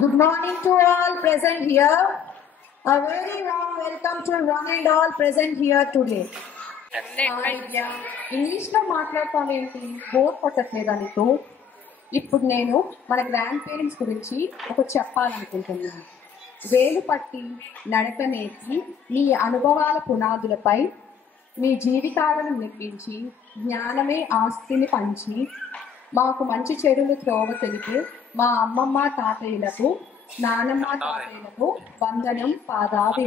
Good morning to all present here. A very warm welcome to one and all present here today. ఇంగ్లీష్లో మాట్లాడతాను ఏంటి, bore కొట్టట్లేదా నీకు? ఇప్పుడు నేను మన గ్రాండ్ పేరెంట్స్ గురించి ఒకటి చెప్పాలనుకుంటున్నాను. వేలు పట్టి నడక నేర్చి మీ అనుభవాల పునాదులపై మీ జీవితాలను మెప్పించి జ్ఞానమే ఆస్తిని పంచి మాకు మంచి చెడులు త్రోవ తెలుపు మా అమ్మమ్మ తాతయ్యలకు నానమ్మ తాతయ్యలకు వందనం పాదాది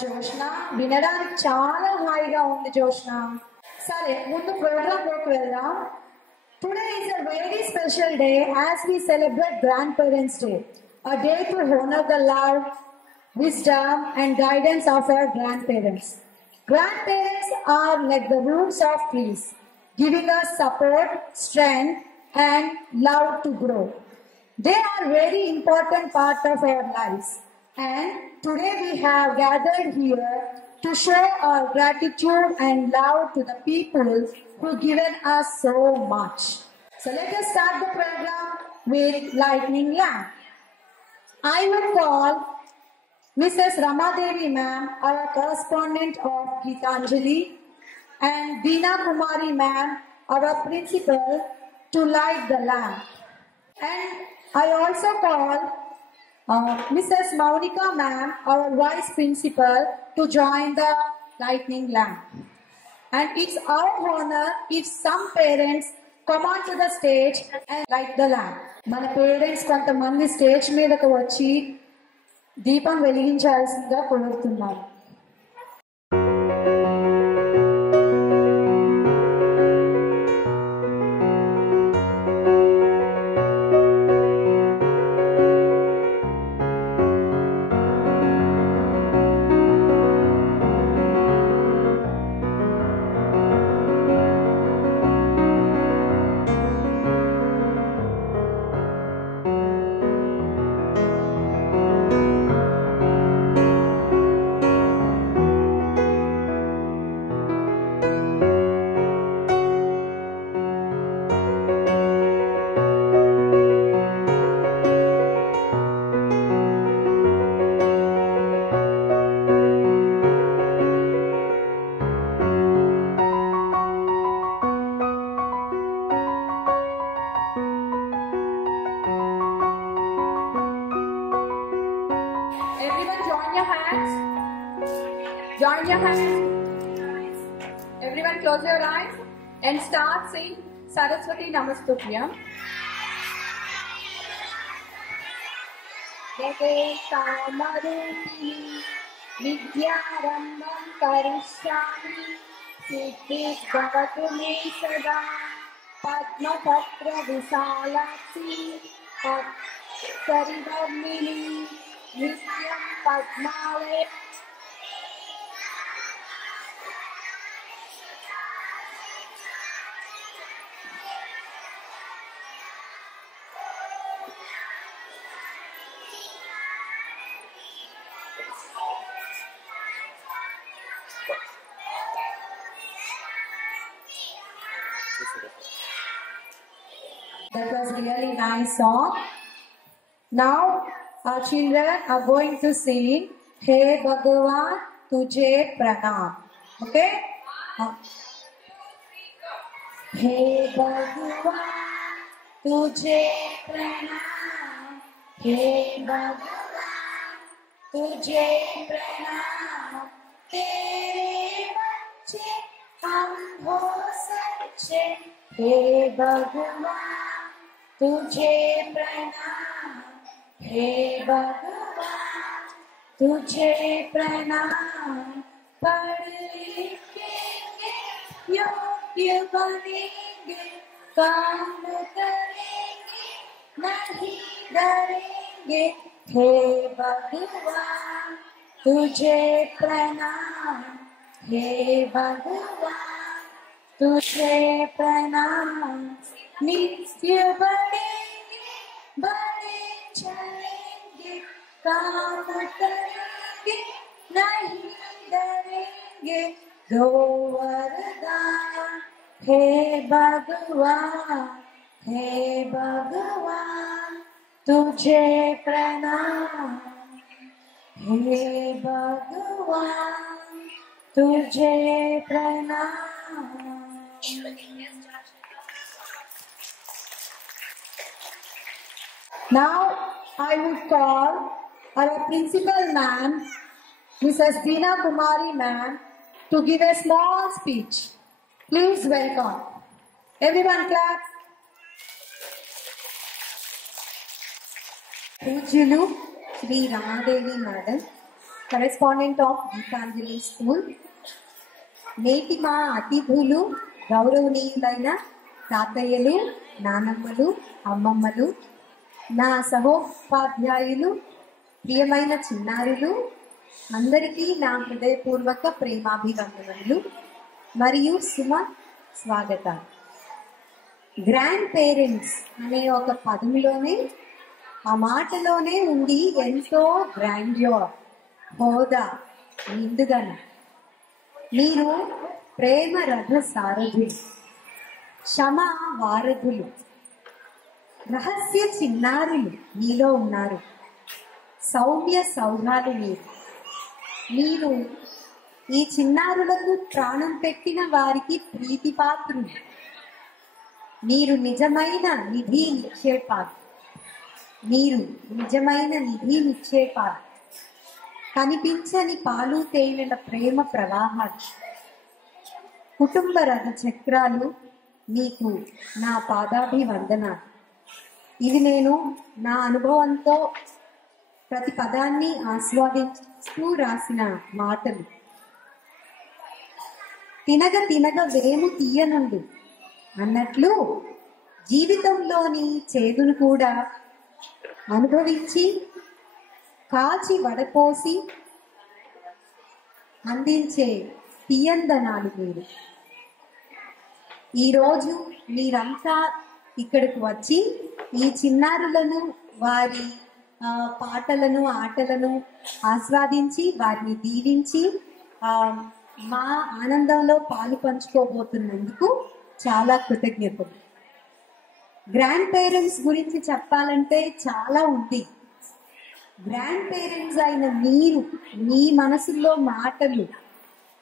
జోష్న. వినడానికి చాలా హాయిగా ఉంది జోష్న. సరే, ముందు ప్రోగ్రాంలోకి వెళ్దాం. Today is a very special day as we celebrate grandparents day, a day to honor the love, wisdom and guidance of our grandparents. Grandparents are like the roots of trees, giving us support, strength and love to grow. They are very important part of our lives, and today we have gathered here to show our gratitude and love to the people who given us so much. So let us start the program with lightning lamp. I would call Mrs. Ramadevi ma'am, our correspondent of Geetanjali, and Veena Kumari ma'am, our principal, to light the lamp. And I also call Mrs. Maunika ma'am, our vice principal, to join the lightning lamp. And it's our honor if some parents come onto the stage and light the lamp. మన parents కొంతమంది stage మీదకు వచ్చి దీపం వెలిగించాల్సిందిగా కోరుతున్నాను. Join your hands. Everyone close your eyes and start saying Saraswati Namastutyam. Deke Kamarupini Vidyarambam Karishyami Siddhi Bhavatu Me Sada Padma Patra Visalakshi Sarivarnini Nityam Padmale. That was really nice song. Now our children are going to sing Hey Bhagavan Tujhe Pranam. Okay? Hey Bhagavan Tujhe Pranam. Hey Bhagavan Tujhe Pranam. Tere bacche hum ho sacche. Hey Bhagavan तुझे प्रणाम. हे भगवान तुझे प्रणाम. पढ़ लिखेंगे योग्य बनेंगे काम करेंगे नहीं डरेंगे. हे भगवान तुझे प्रणाम. हे भगवान तुझे प्रणाम. नित्य बढ़ेंगे बड़े चलेंगे काम करेंगे नहीं डरेंगे. दो वरदान हे भगवान. हे भगवान तुझे प्रणाम हे भगवान, तुझे प्रणाम। Now I would call our principal ma'am, Mrs. Deena Kumari ma'am, to give a small speech. Please welcome. Everyone clap. Pujulu Sri Ramadevi Madam, correspondent of Geetanjali School. నేటి మా అతిథులు గౌరవనీయులైన తాతయ్యలు, నానమ్మలు, అమ్మమ్మలు, నా సహోపాధ్యాయులు, ప్రియమైన చిన్నారులు, అందరికీ నా హృదయపూర్వక ప్రేమాభివందనలు మరియు స్వాగతం. గ్రాండ్ పేరెంట్స్ అనే ఒక పదంలోనే, ఆ మాటలోనే ఉంది ఎంతో గ్రాండ్యూర్, హోదా, నిండుదనం. మీరు ప్రేమ రథ సారథులు, క్షమ వారధులు, రహస్య చిన్నారులు మీలో ఉన్నారు. సౌమ్య సౌధాలు మీరు ఈ చిన్నారులకు ప్రాణం పెట్టిన వారికి ప్రీతిపాత్రులు. మీరు నిజమైన నిధి నిక్షేపాలు. కనిపించని పాలు తేనెల ప్రేమ ప్రవాహాలు, కుటుంబ రథ చక్రాలు. మీకు నా పాదాభివందనాలు. ఇవి నేను నా అనుభవంతో ప్రతి పదాన్ని ఆస్వాదిస్తూ రాసిన మాటలు. తినగ తినగ వేము తీయనుండు అన్నట్లు జీవితంలోని చేదును కూడా అనుభవించి, కాచి వడపోసి అందించే తీయందనాలు మీరు. ఈరోజు మీరంతా ఇక్కడికి వచ్చి ఈ చిన్నారులను, వారి పాటలను, ఆటలను ఆస్వాదించి, వారిని దీవించి మా ఆనందంలో పాలు పంచుకోబోతున్నందుకు చాలా కృతజ్ఞతలు. గ్రాండ్ పేరెంట్స్ గురించి చెప్పాలంటే చాలా ఉంది. గ్రాండ్ పేరెంట్స్ అయిన మీరు, మీ మనసులో మాటలు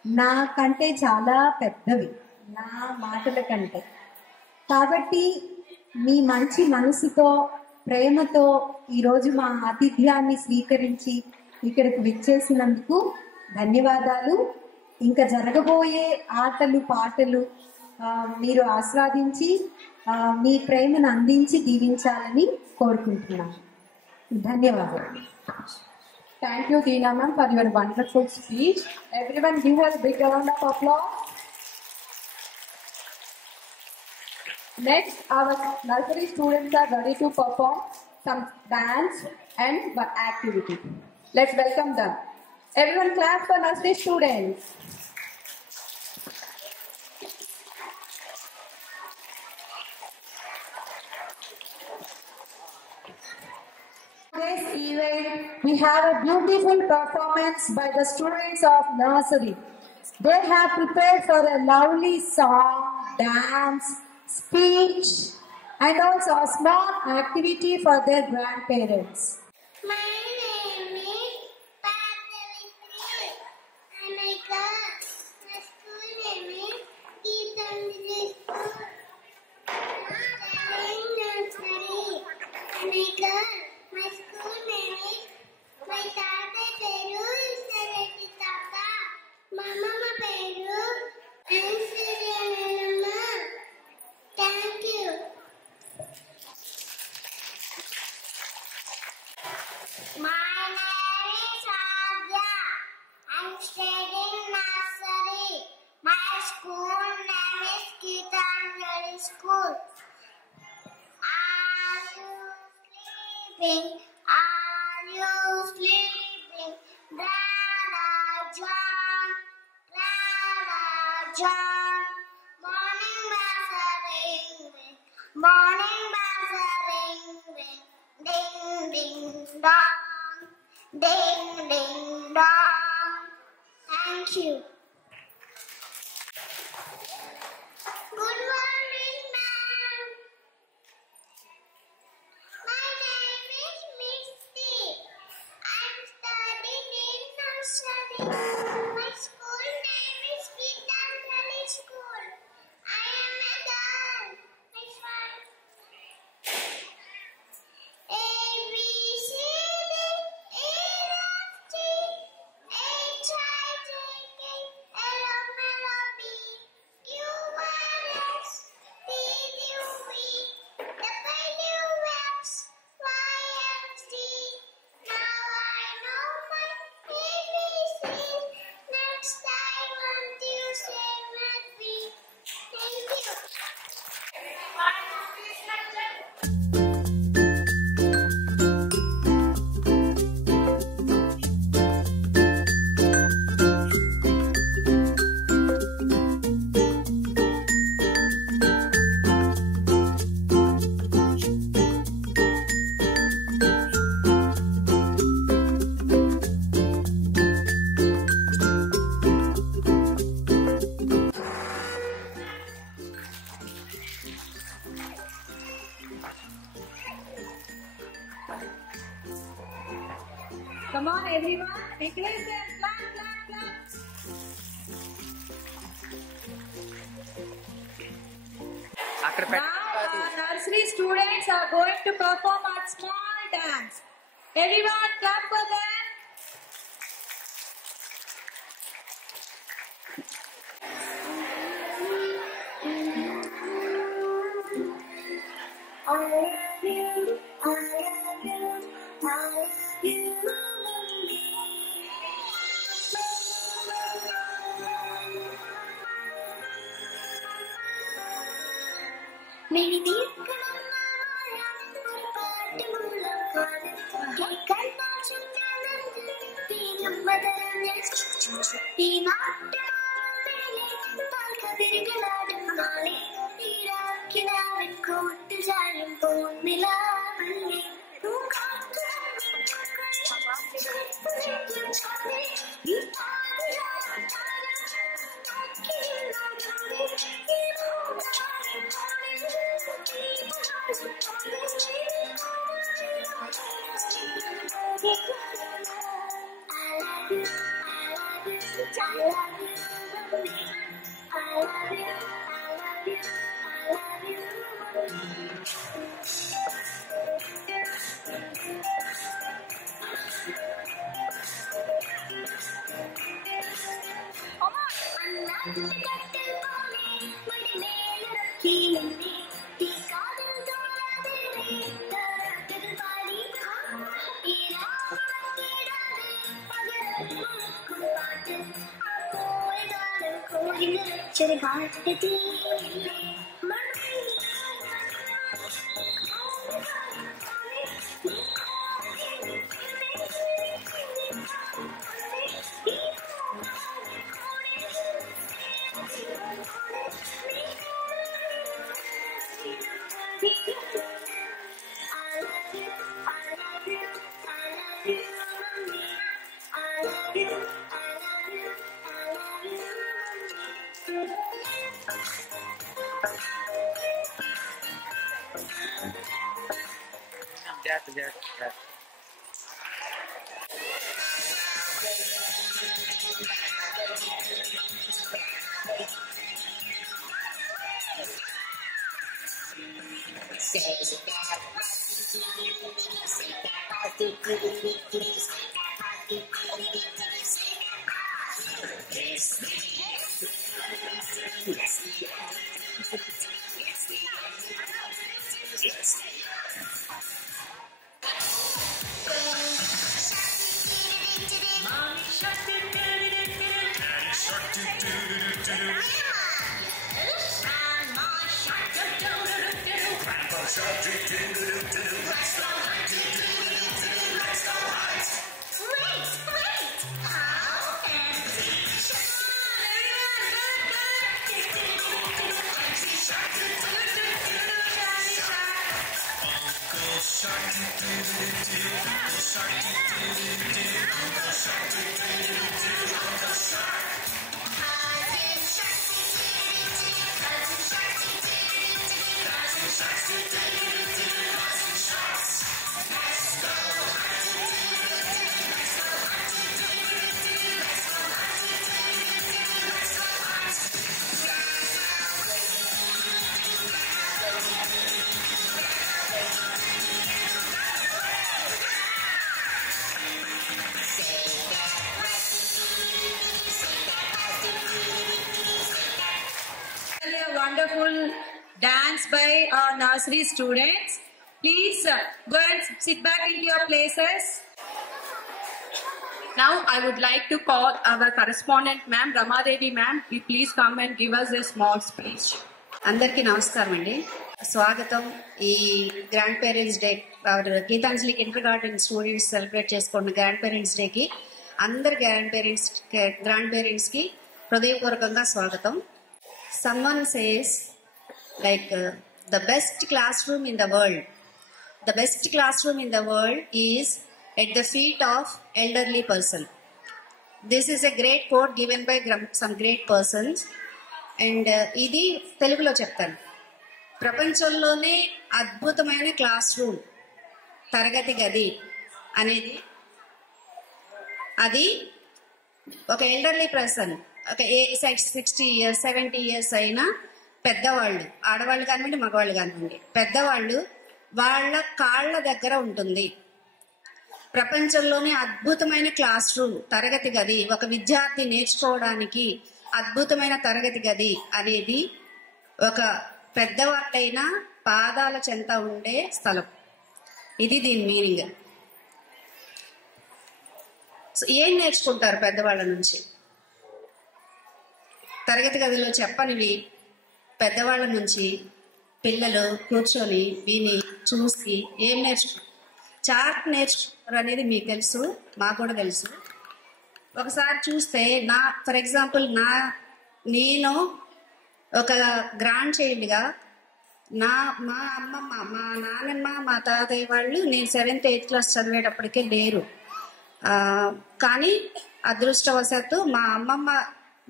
నాకంటే చాలా పెద్దవి, నా మాటల కంటే. కాబట్టి మీ మంచి మనసుతో, ప్రేమతో ఈరోజు మా ఆతిథ్యాన్ని స్వీకరించి ఇక్కడికి విచ్చేసినందుకు ధన్యవాదాలు. ఇంకా జరగబోయే ఆటలు, పాటలు మీరు ఆస్వాదించి మీ ప్రేమను అందించి దీవించాలని కోరుకుంటున్నాను. ధన్యవాదాలు. Thank you, Deena ma'am, for your wonderful speech. Everyone give her a big round of applause. Next, our nursery students are ready to perform some dance and activity. Let's welcome them. Everyone clap for nursery students. This event, we have a beautiful performance by the students of nursery. They have prepared for a lovely song, dance, speech, and also a small activity for their grandparents. My name is Patavitri, and I come. My school name is Geetanjali School. I'm nursery, and I come. My school name is, my tata peru Sarati Tata, my mama peru Ansariyanamma. Thank you. My name is Adya. I'm studying nursery. My school name is Geetanjali School. Are you sleeping? Are you sleeping? Brother John, morning bells are ringing, morning bells are ringing, ding ding dong, ding ding dong. Thank you. Good morning, ma'am. My name everyone. Encourage them. Clap, clap, clap. Now our nursery students are going to perform a small dance. Everyone clap for them. I love you, I love you, I love you. मेरी दीप कलमा पाट मुलाकात के करना चुनाव तीन मदरने तीन आटमाले पाल कदर गलाडम माले तीरा किनारे कोट जालम बोल मिला बल्ले तू काटू Wonderful dance by our nursery students. Please go and sit back into your places. Now I would like to call our correspondent ma'am, Ramadevi ma'am. Please come and give us a small speech. అందరికీ నమస్కారం అండి. స్వాగతం. ఈ grandparents day Geetanjali kindergarten students celebrate చేసుకున్న grandparents డేకి అందరు grand parents కి హృదయపూర్వకంగా స్వాగతం. Someone says like the best classroom in the world. The best classroom in the world is at the feet of elderly person. This is a great quote given by some great persons. And ఇది తెలుగులో చెప్తాను. ప్రపంచంలోనే అద్భుతమైన class room తరగతి గది అనేది అది ఒక ఎల్డర్లీ పర్సన్, ఒక 60 ఇయర్స్ 70 ఇయర్స్ అయినా పెద్దవాళ్ళు, ఆడవాళ్ళు కానివ్వండి మగవాళ్ళు కానివ్వండి, పెద్దవాళ్ళు వాళ్ళ కాళ్ళ దగ్గర ఉంటుంది. ప్రపంచంలోనే అద్భుతమైన క్లాస్ రూమ్, తరగతి గది, ఒక విద్యార్థి నేర్చుకోవడానికి అద్భుతమైన తరగతి గది అనేది ఒక పెద్దవాళ్ళైన పాదాల చెంత ఉండే స్థలం. ఇది దీని మీనింగ్. ఏం నేర్చుకుంటారు పెద్దవాళ్ళ నుంచి? తరగతి గదిలో చెప్పనివి పెద్దవాళ్ళ నుంచి పిల్లలు కూర్చొని విని చూసి ఏం నేర్చుకుంటారు? చార్ట్ నేర్చుకుంటారు అనేది మీకు తెలుసు, మాకు కూడా తెలుసు. ఒకసారి చూస్తే ఫర్ ఎగ్జాంపుల్ నేను ఒక గ్రాండ్ చైల్డ్గా మా అమ్మమ్మ, మా నాన్నమ్మ, మా తాతయ్య వాళ్ళు నేను 7th 8th క్లాస్ చదివేటప్పటికే లేరు. కానీ అదృష్టవశాత్తు మా అమ్మమ్మ,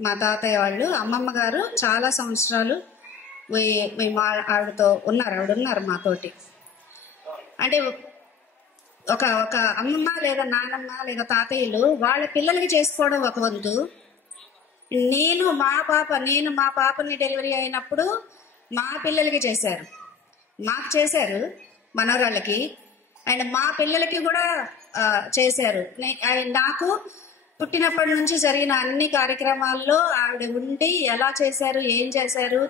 మా తాతయ్య వాళ్ళు, అమ్మమ్మ గారు చాలా సంవత్సరాలు ఆవిడతో ఉన్నారు మాతోటి. అంటే ఒక అమ్మమ్మ లేదా నాన్నమ్మ లేదా తాతయ్యలు వాళ్ళ పిల్లలకి చేసుకోవడం ఒక వంతు. నేను మా పాపని డెలివరీ అయినప్పుడు మా పిల్లలకి చేశారు, మాకు చేశారు మనవరాళ్ళకి, అండ్ మా పిల్లలకి కూడా చేశారు. నాకు పుట్టినప్పటి నుంచి జరిగిన అన్ని కార్యక్రమాల్లో ఆవిడ ఉండి ఎలా చేశారు, ఏం చేశారు,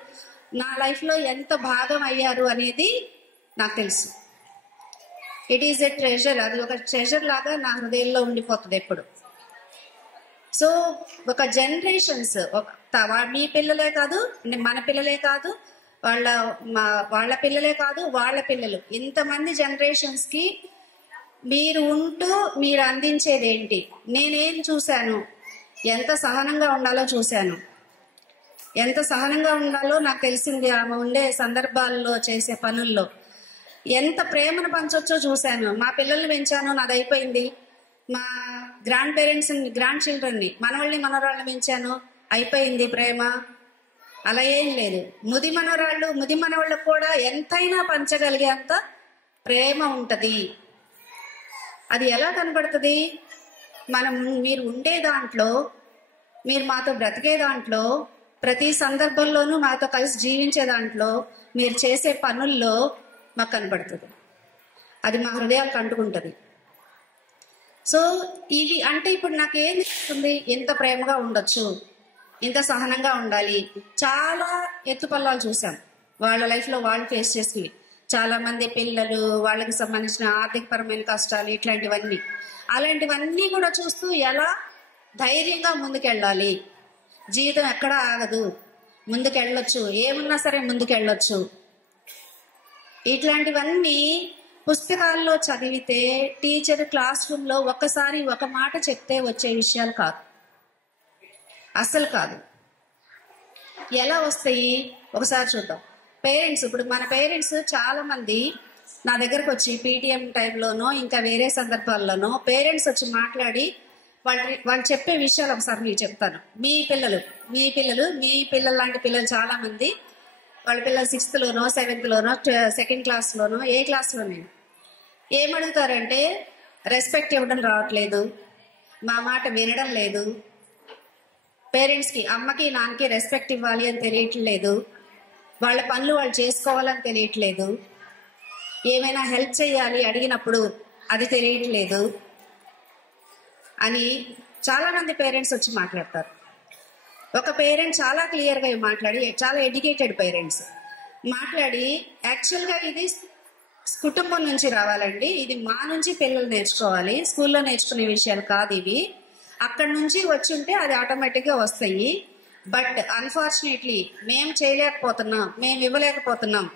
నా లైఫ్లో ఎంత భాగం అయ్యారు అనేది నాకు తెలుసు. It is a treasure. అది ఒక ట్రెజర్ లాగా నా హృదయంలో ఉండిపోతుంది ఎప్పుడు. సో ఒక జనరేషన్స్, మీ పిల్లలే కాదు, మన పిల్లలే కాదు, వాళ్ళ పిల్లలే కాదు, వాళ్ళ పిల్లలు, ఇంతమంది జనరేషన్స్ కి మీరు ఉంటూ మీరు అందించేది ఏంటి? నేనేం చూశాను, ఎంత సహనంగా ఉండాలో చూశాను, ఎంత సహనంగా ఉండాలో నాకు తెలిసింది. ఆమె ఉండే సందర్భాల్లో, చేసే పనుల్లో ఎంత ప్రేమను పంచొచ్చో చూశాను. మా పిల్లల్ని పెంచాను, నాది అయిపోయింది. మా గ్రాండ్ చిల్డ్రన్ని, మనవాళ్ళని మనవరాళ్ళని పెంచాను, అయిపోయింది ప్రేమ. అలా ఏం లేదు. ముది మనవాళ్ళకు కూడా ఎంతైనా పంచగలిగే అంత ప్రేమ ఉంటది. అది ఎలా కనబడుతుంది? మీరు ఉండే దాంట్లో, మీరు మాతో బ్రతికే దాంట్లో, ప్రతి సందర్భంలోనూ మాతో కలిసి జీవించే దాంట్లో, మీరు చేసే పనుల్లో మాకు కనబడుతుంది. అది మా హృదయాలకు అంటుకుంటుంది. సో ఇవి అంటే ఇప్పుడు నాకేం తెలుస్తుంది? ఎంత ప్రేమగా ఉండొచ్చు, ఇంత సహనంగా ఉండాలి. చాలా ఎత్తుపల్లాలు చూసాం వాళ్ళ లైఫ్లో, వాళ్ళు ఫేస్ చేసి. చాలా మంది పిల్లలు, వాళ్ళకి సంబంధించిన ఆర్థికపరమైన కష్టాలు, అలాంటివన్నీ కూడా చూస్తూ ఎలా ధైర్యంగా ముందుకెళ్ళాలి, జీవితం ఎక్కడ ఆగదు, ముందుకెళ్ళొచ్చు, ఏమున్నా సరే ముందుకెళ్ళొచ్చు. ఇట్లాంటివన్నీ పుస్తకాల్లో చదివితే, టీచర్ క్లాస్ రూమ్లో ఒక్కసారి ఒక మాట చెప్తే వచ్చే విషయాలు కాదు, అస్సలు కాదు. ఎలా వస్తాయి ఒకసారి చూద్దాం. పేరెంట్స్, ఇప్పుడు మన పేరెంట్స్ చాలా మంది నా దగ్గరకు వచ్చి పీటీఎం టైంలోనో ఇంకా వేరే సందర్భాల్లోనో పేరెంట్స్ వచ్చి మాట్లాడి వాళ్ళు చెప్పే విషయాలు ఒకసారి మీకు చెప్తాను. మీ పిల్లలు లాంటి పిల్లలు చాలా మంది, వాళ్ళ పిల్లలు 6th లోనో 7th లోనో 2nd క్లాస్లోనో ఏ క్లాస్లోనే ఏమడుగుతారంటే, రెస్పెక్ట్ ఇవ్వడం రావట్లేదు, మా మాట వినడం లేదు, పేరెంట్స్కి, అమ్మకి నాన్నకి రెస్పెక్ట్ ఇవ్వాలి అని తెలియట్లేదు, వాళ్ళ పనులు వాళ్ళు చేసుకోవాలని తెలియట్లేదు, ఏమైనా హెల్ప్ చేయాలి అడిగినప్పుడు అది తెలియట్లేదు అని చాలా మంది పేరెంట్స్ వచ్చి మాట్లాడతారు. ఒక పేరెంట్ చాలా క్లియర్గా మాట్లాడి, చాలా ఎడ్యుకేటెడ్ పేరెంట్స్ మాట్లాడి, యాక్చువల్గా ఇది కుటుంబం నుంచి రావాలండి, ఇది మా నుంచి పిల్లలు నేర్చుకోవాలి, స్కూల్లో నేర్చుకునే విషయాలు కాదు ఇవి, అక్కడి నుంచి వచ్చి ఉంటే అది ఆటోమేటిక్గా వస్తాయి, బట్ అన్ఫార్చునేట్లీ మేము చేయలేకపోతున్నాం, మేము ఇవ్వలేకపోతున్నాం,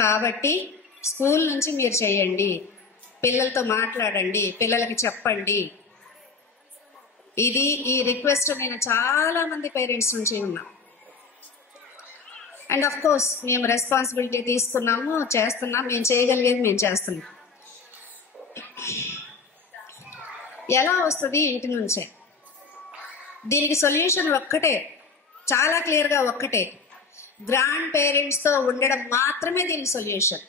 కాబట్టి స్కూల్ నుంచి మీరు చేయండి, పిల్లలతో మాట్లాడండి, పిల్లలకి చెప్పండి. ఈ రిక్వెస్ట్ నేను చాలా మంది పేరెంట్స్ నుంచి ఉన్నా. అండ్ ఆఫ్ కోర్స్ మేము రెస్పాన్సిబిలిటీ తీసుకున్నాము, చేస్తున్నాం, మేము చేయగలిగేది మేము చేస్తున్నాం. ఎలా వస్తుంది? ఇంటి నుంచే. దీనికి సొల్యూషన్ ఒక్కటే, చాలా క్లియర్గా ఒక్కటే, గ్రాండ్ పేరెంట్స్తో ఉండడం మాత్రమే దీనికి సొల్యూషన్.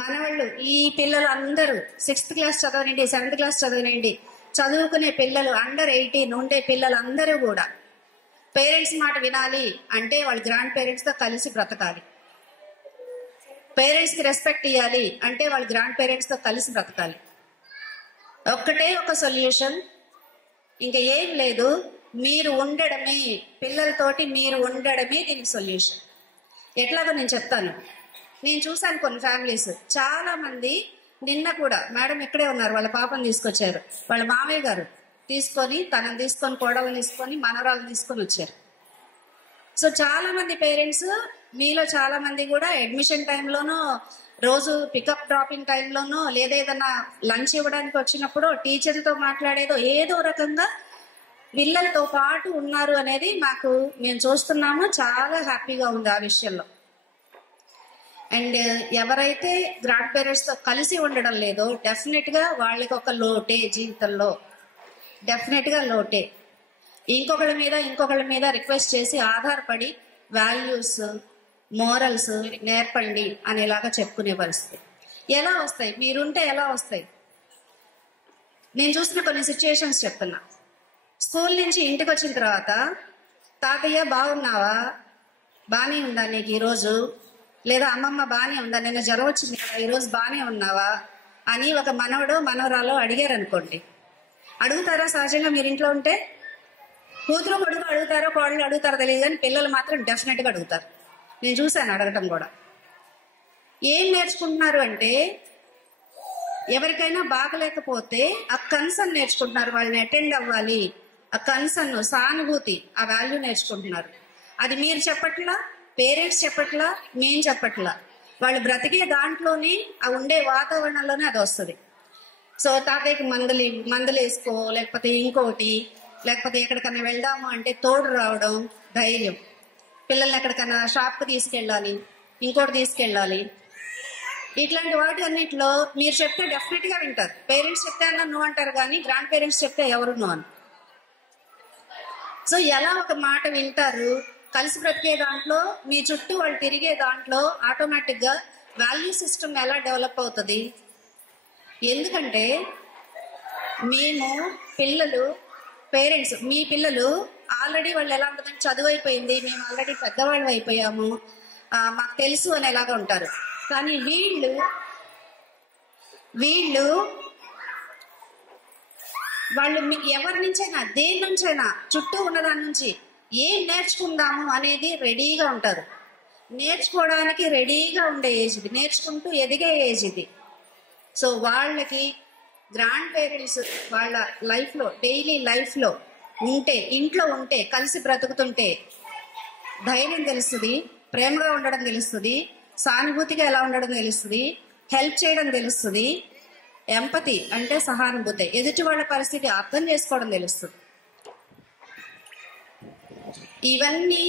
మనవాళ్ళు, ఈ పిల్లలు అందరూ 6th క్లాస్ చదవనండి, 7th క్లాస్ చదవనండి, చదువుకునే పిల్లలు అండర్ 18 ఉండే పిల్లలందరూ కూడా పేరెంట్స్ మాట వినాలి అంటే వాళ్ళు గ్రాండ్ పేరెంట్స్ తో కలిసి బ్రతకాలి. పేరెంట్స్ కి రెస్పెక్ట్ ఇవ్వాలి అంటే వాళ్ళు గ్రాండ్ పేరెంట్స్ తో కలిసి బ్రతకాలి. ఒక్కటే ఒక సొల్యూషన్, ఇంకా ఏం లేదు. మీరు ఉండడమే, పిల్లలతోటి మీరు ఉండడమే దీనికి సొల్యూషన్. ఎట్లాగో నేను చెప్తాను. నేను చూశాను కొన్ని ఫ్యామిలీస్, చాలా మంది నిన్న కూడా మేడం ఇక్కడే ఉన్నారు, వాళ్ళ పాపను తీసుకొచ్చారు. వాళ్ళ మామయ్య గారు తీసుకొని తనని తీసుకొని కోడలు తీసుకొని మనవరాలు తీసుకొని వచ్చారు. సో చాలా మంది పేరెంట్స్, మీలో చాలా మంది కూడా అడ్మిషన్ టైంలోనూ, రోజు పికప్ డ్రాపింగ్ టైంలోనూ, లేదా ఏదన్నా లంచ్ ఇవ్వడానికి వచ్చినప్పుడు టీచర్తో మాట్లాడేదో ఏదో రకంగా పిల్లలతో పాటు ఉన్నారు అనేది మేము చూస్తున్నాము. చాలా హ్యాపీగా ఉంది ఆ విషయంలో. అండ్ ఎవరైతే గ్రాండ్ పేరెంట్స్ తో కలిసి ఉండడం లేదో డెఫినెట్ గా వాళ్ళకి ఒక లోటే జీవితంలో, డెఫినెట్ గా లోటే. ఇంకొకళ్ళ మీద రిక్వెస్ట్ చేసి ఆధారపడి వాల్యూస్, మోరల్స్ నేర్పండి అనేలాగా చెప్పుకునే పరిస్థితి ఎలా వస్తాయి? మీరుంటే ఎలా వస్తాయి? నేను చూసిన కొన్ని సిచ్యుయేషన్స్ చెప్తున్నా. స్కూల్ నుంచి ఇంటికి వచ్చిన తర్వాత, తాతయ్య బాగున్నావా, బానే ఉందా నీకు ఈరోజు, లేదా అమ్మమ్మ బానే ఉందా, నిన్న జ్వరం వచ్చింది కదా ఈరోజు బానే ఉన్నావా అని ఒక మనవడో మనవరాలో అడిగారు అనుకోండి. అడుగుతారా సహజంగా మీరు ఇంట్లో ఉంటే? కూతురు కొడుకు అడుగుతారో కోడలు అడుగుతారో తెలియదు, కానీ పిల్లలు మాత్రం డెఫినెట్ గా అడుగుతారు. నేను చూశాను అడగటం కూడా. ఏం నేర్చుకుంటున్నారు అంటే, ఎవరికైనా బాగలేకపోతే ఆ కన్సర్న్ నేర్చుకుంటున్నారు. వాళ్ళని అటెండ్ అవ్వాలి, ఆ కన్సర్న్, సానుభూతి, ఆ వాల్యూ నేర్చుకుంటున్నారు. అది మీరు చెప్పట్లా, పేరెంట్స్ చెప్పట్లా, మేం చెప్పట్లా. వాళ్ళు బ్రతికే దాంట్లోనే, ఆ ఉండే వాతావరణంలోనే అది వస్తుంది. సో తాతయ్యకి మందులు వేసుకో, లేకపోతే ఇంకోటి, లేకపోతే ఎక్కడికన్నా వెళ్దాము అంటే తోడు రావడం, ధైర్యం. పిల్లల్ని ఎక్కడికన్నా షాప్కి తీసుకెళ్ళాలి, ఇంకోటి తీసుకెళ్ళాలి, ఇట్లాంటి వాటి అన్నింటిలో మీరు చెప్తే డెఫినెట్ గా వింటారు. పేరెంట్స్ చెప్తే అన్నా నువ్వు అంటారు, కానీ గ్రాండ్ పేరెంట్స్ చెప్తే ఎవరు నువ్వు అని. సో ఎలా ఒక మాట వింటారు? కలిసి బ్రతికే దాంట్లో, మీ చుట్టూ వాళ్ళు తిరిగే దాంట్లో ఆటోమేటిక్ గా వాల్యూ సిస్టమ్ ఎలా డెవలప్ అవుతుంది? ఎందుకంటే పేరెంట్స్, మీ పిల్లలు ఆల్రెడీ వాళ్ళు ఎలా ఉంటుందంటే, చదువు అయిపోయింది, మేము ఆల్రెడీ పెద్దవాళ్ళు అయిపోయాము, మాకు తెలుసు అనేలాగా ఉంటారు. కానీ వాళ్ళు ఎవరి నుంచైనా, దేని నుంచైనా, చుట్టూ ఉన్నదాని నుంచి ఏం నేర్చుకుందాము అనేది రెడీగా ఉంటారు. నేర్చుకోవడానికి రెడీగా ఉండే ఏజ్ ఇది, నేర్చుకుంటూ ఎదిగే ఏజ్ ఇది. సో వాళ్ళకి గ్రాండ్ పేరెంట్స్ వాళ్ళ లైఫ్ లో, డైలీ లైఫ్ లో ఉంటే, ఇంట్లో ఉంటే, కలిసి బ్రతుకుతుంటే ధైర్యం తెలుస్తుంది, ప్రేమగా ఉండడం తెలుస్తుంది, సానుభూతిగా ఎలా ఉండడం తెలుస్తుంది, హెల్ప్ చేయడం తెలుస్తుంది, ఎంపతి అంటే సహానుభూతి, ఎదుటి వాళ్ళ పరిస్థితి అర్థం చేసుకోవడం తెలుస్తుంది. ఇవన్నీ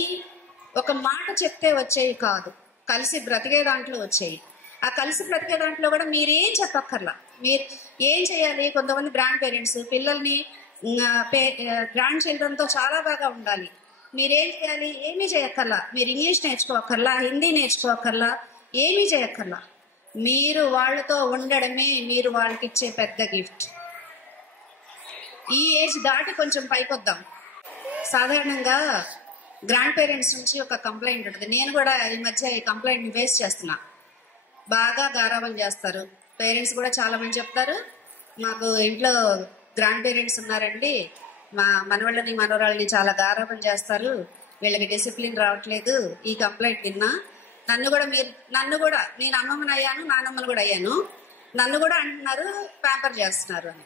ఒక మాట చెప్తే వచ్చేవి కాదు, కలిసి బ్రతికే దాంట్లో వచ్చేవి. ఆ కలిసి బ్రతికే దాంట్లో కూడా మీరేం చెప్పక్కర్లా. మీరు ఏం చేయాలి? కొంతమంది గ్రాండ్ పేరెంట్స్ పిల్లల్ని గ్రాండ్ చిల్డ్రన్తో చాలా బాగా ఉండాలి. మీరేం చేయాలి? ఏమీ చేయక్కర్లా. మీరు ఇంగ్లీష్ నేర్చుకోక్కర్లా, హిందీ నేర్చుకోక్కర్లా, ఏమీ చేయక్కర్లా. మీరు వాళ్ళతో ఉండడమే మీరు వాళ్ళకి ఇచ్చే పెద్ద గిఫ్ట్. ఈ ఏజ్ దాటి కొంచెం పైకొద్దాం. సాధారణంగా గ్రాండ్ పేరెంట్స్ నుంచి ఒక కంప్లైంట్ ఉంటుంది. నేను కూడా ఈ మధ్య ఈ కంప్లైంట్ ఫేస్ చేస్తున్నా. బాగా గారాబం చేస్తారు. పేరెంట్స్ కూడా చాలా మంది చెప్తారు, మాకు ఇంట్లో గ్రాండ్ పేరెంట్స్ ఉన్నారండి, మా మనవాళ్ళని మనవరాళ్ళని చాలా గారాబం చేస్తారు, వీళ్ళకి డిసిప్లిన్ రావట్లేదు. ఈ కంప్లైంట్ విన్నా. నన్ను కూడా నేను అమ్మమ్మని అయ్యాను, నాన్నమ్మని కూడా అయ్యాను, నన్ను కూడా అంటున్నారు ప్యాంపర్ చేస్తున్నారు అని.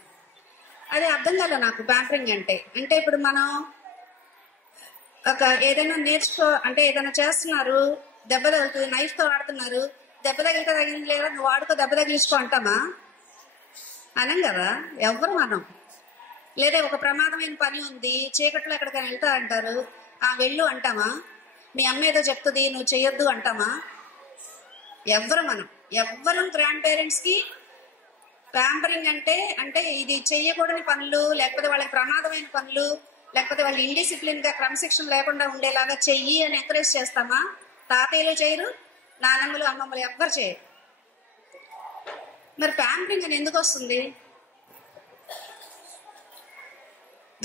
అది అర్థం కాదు నాకు. ప్యాంపరింగ్ అంటే ఇప్పుడు మనం ఏదైనా అంటే ఏదైనా చేస్తున్నారు, దెబ్బ తగులుతుంది, నైఫ్ తో ఆడుతున్నారు, దెబ్బ తగిలింది లేదా, నువ్వు ఆడుకో, దెబ్బ తగిలించుకో అంటామా? అనం కదా ఎవరు మనం. లేదా ఒక ప్రమాదమైన పని ఉంది, చీకట్లో ఎక్కడికైనా వెళ్తా అంటారు, వెళ్ళు అంటామా? మీ అమ్మ ఏదో చెప్తుంది, నువ్వు చెయ్యొద్దు అంటామా? ఎవ్వరు గ్రాండ్ పేరెంట్స్ కి ప్యాంపరింగ్ అంటే ఇది చెయ్యకూడని పనులు, లేకపోతే వాళ్ళకి ప్రమాదమైన పనులు, లేకపోతే వాళ్ళు ఇండిసిప్లిన్ గా క్రమశిక్షణ లేకుండా ఉండేలాగా చెయ్యి అని ఎంకరేజ్ చేస్తామా? తాతయ్యలు చేయరు, నానమ్మలు అమ్మమ్మలు ఎవ్వరు చేయరు. మరి ప్యాంపరింగ్ అని ఎందుకు వస్తుంది?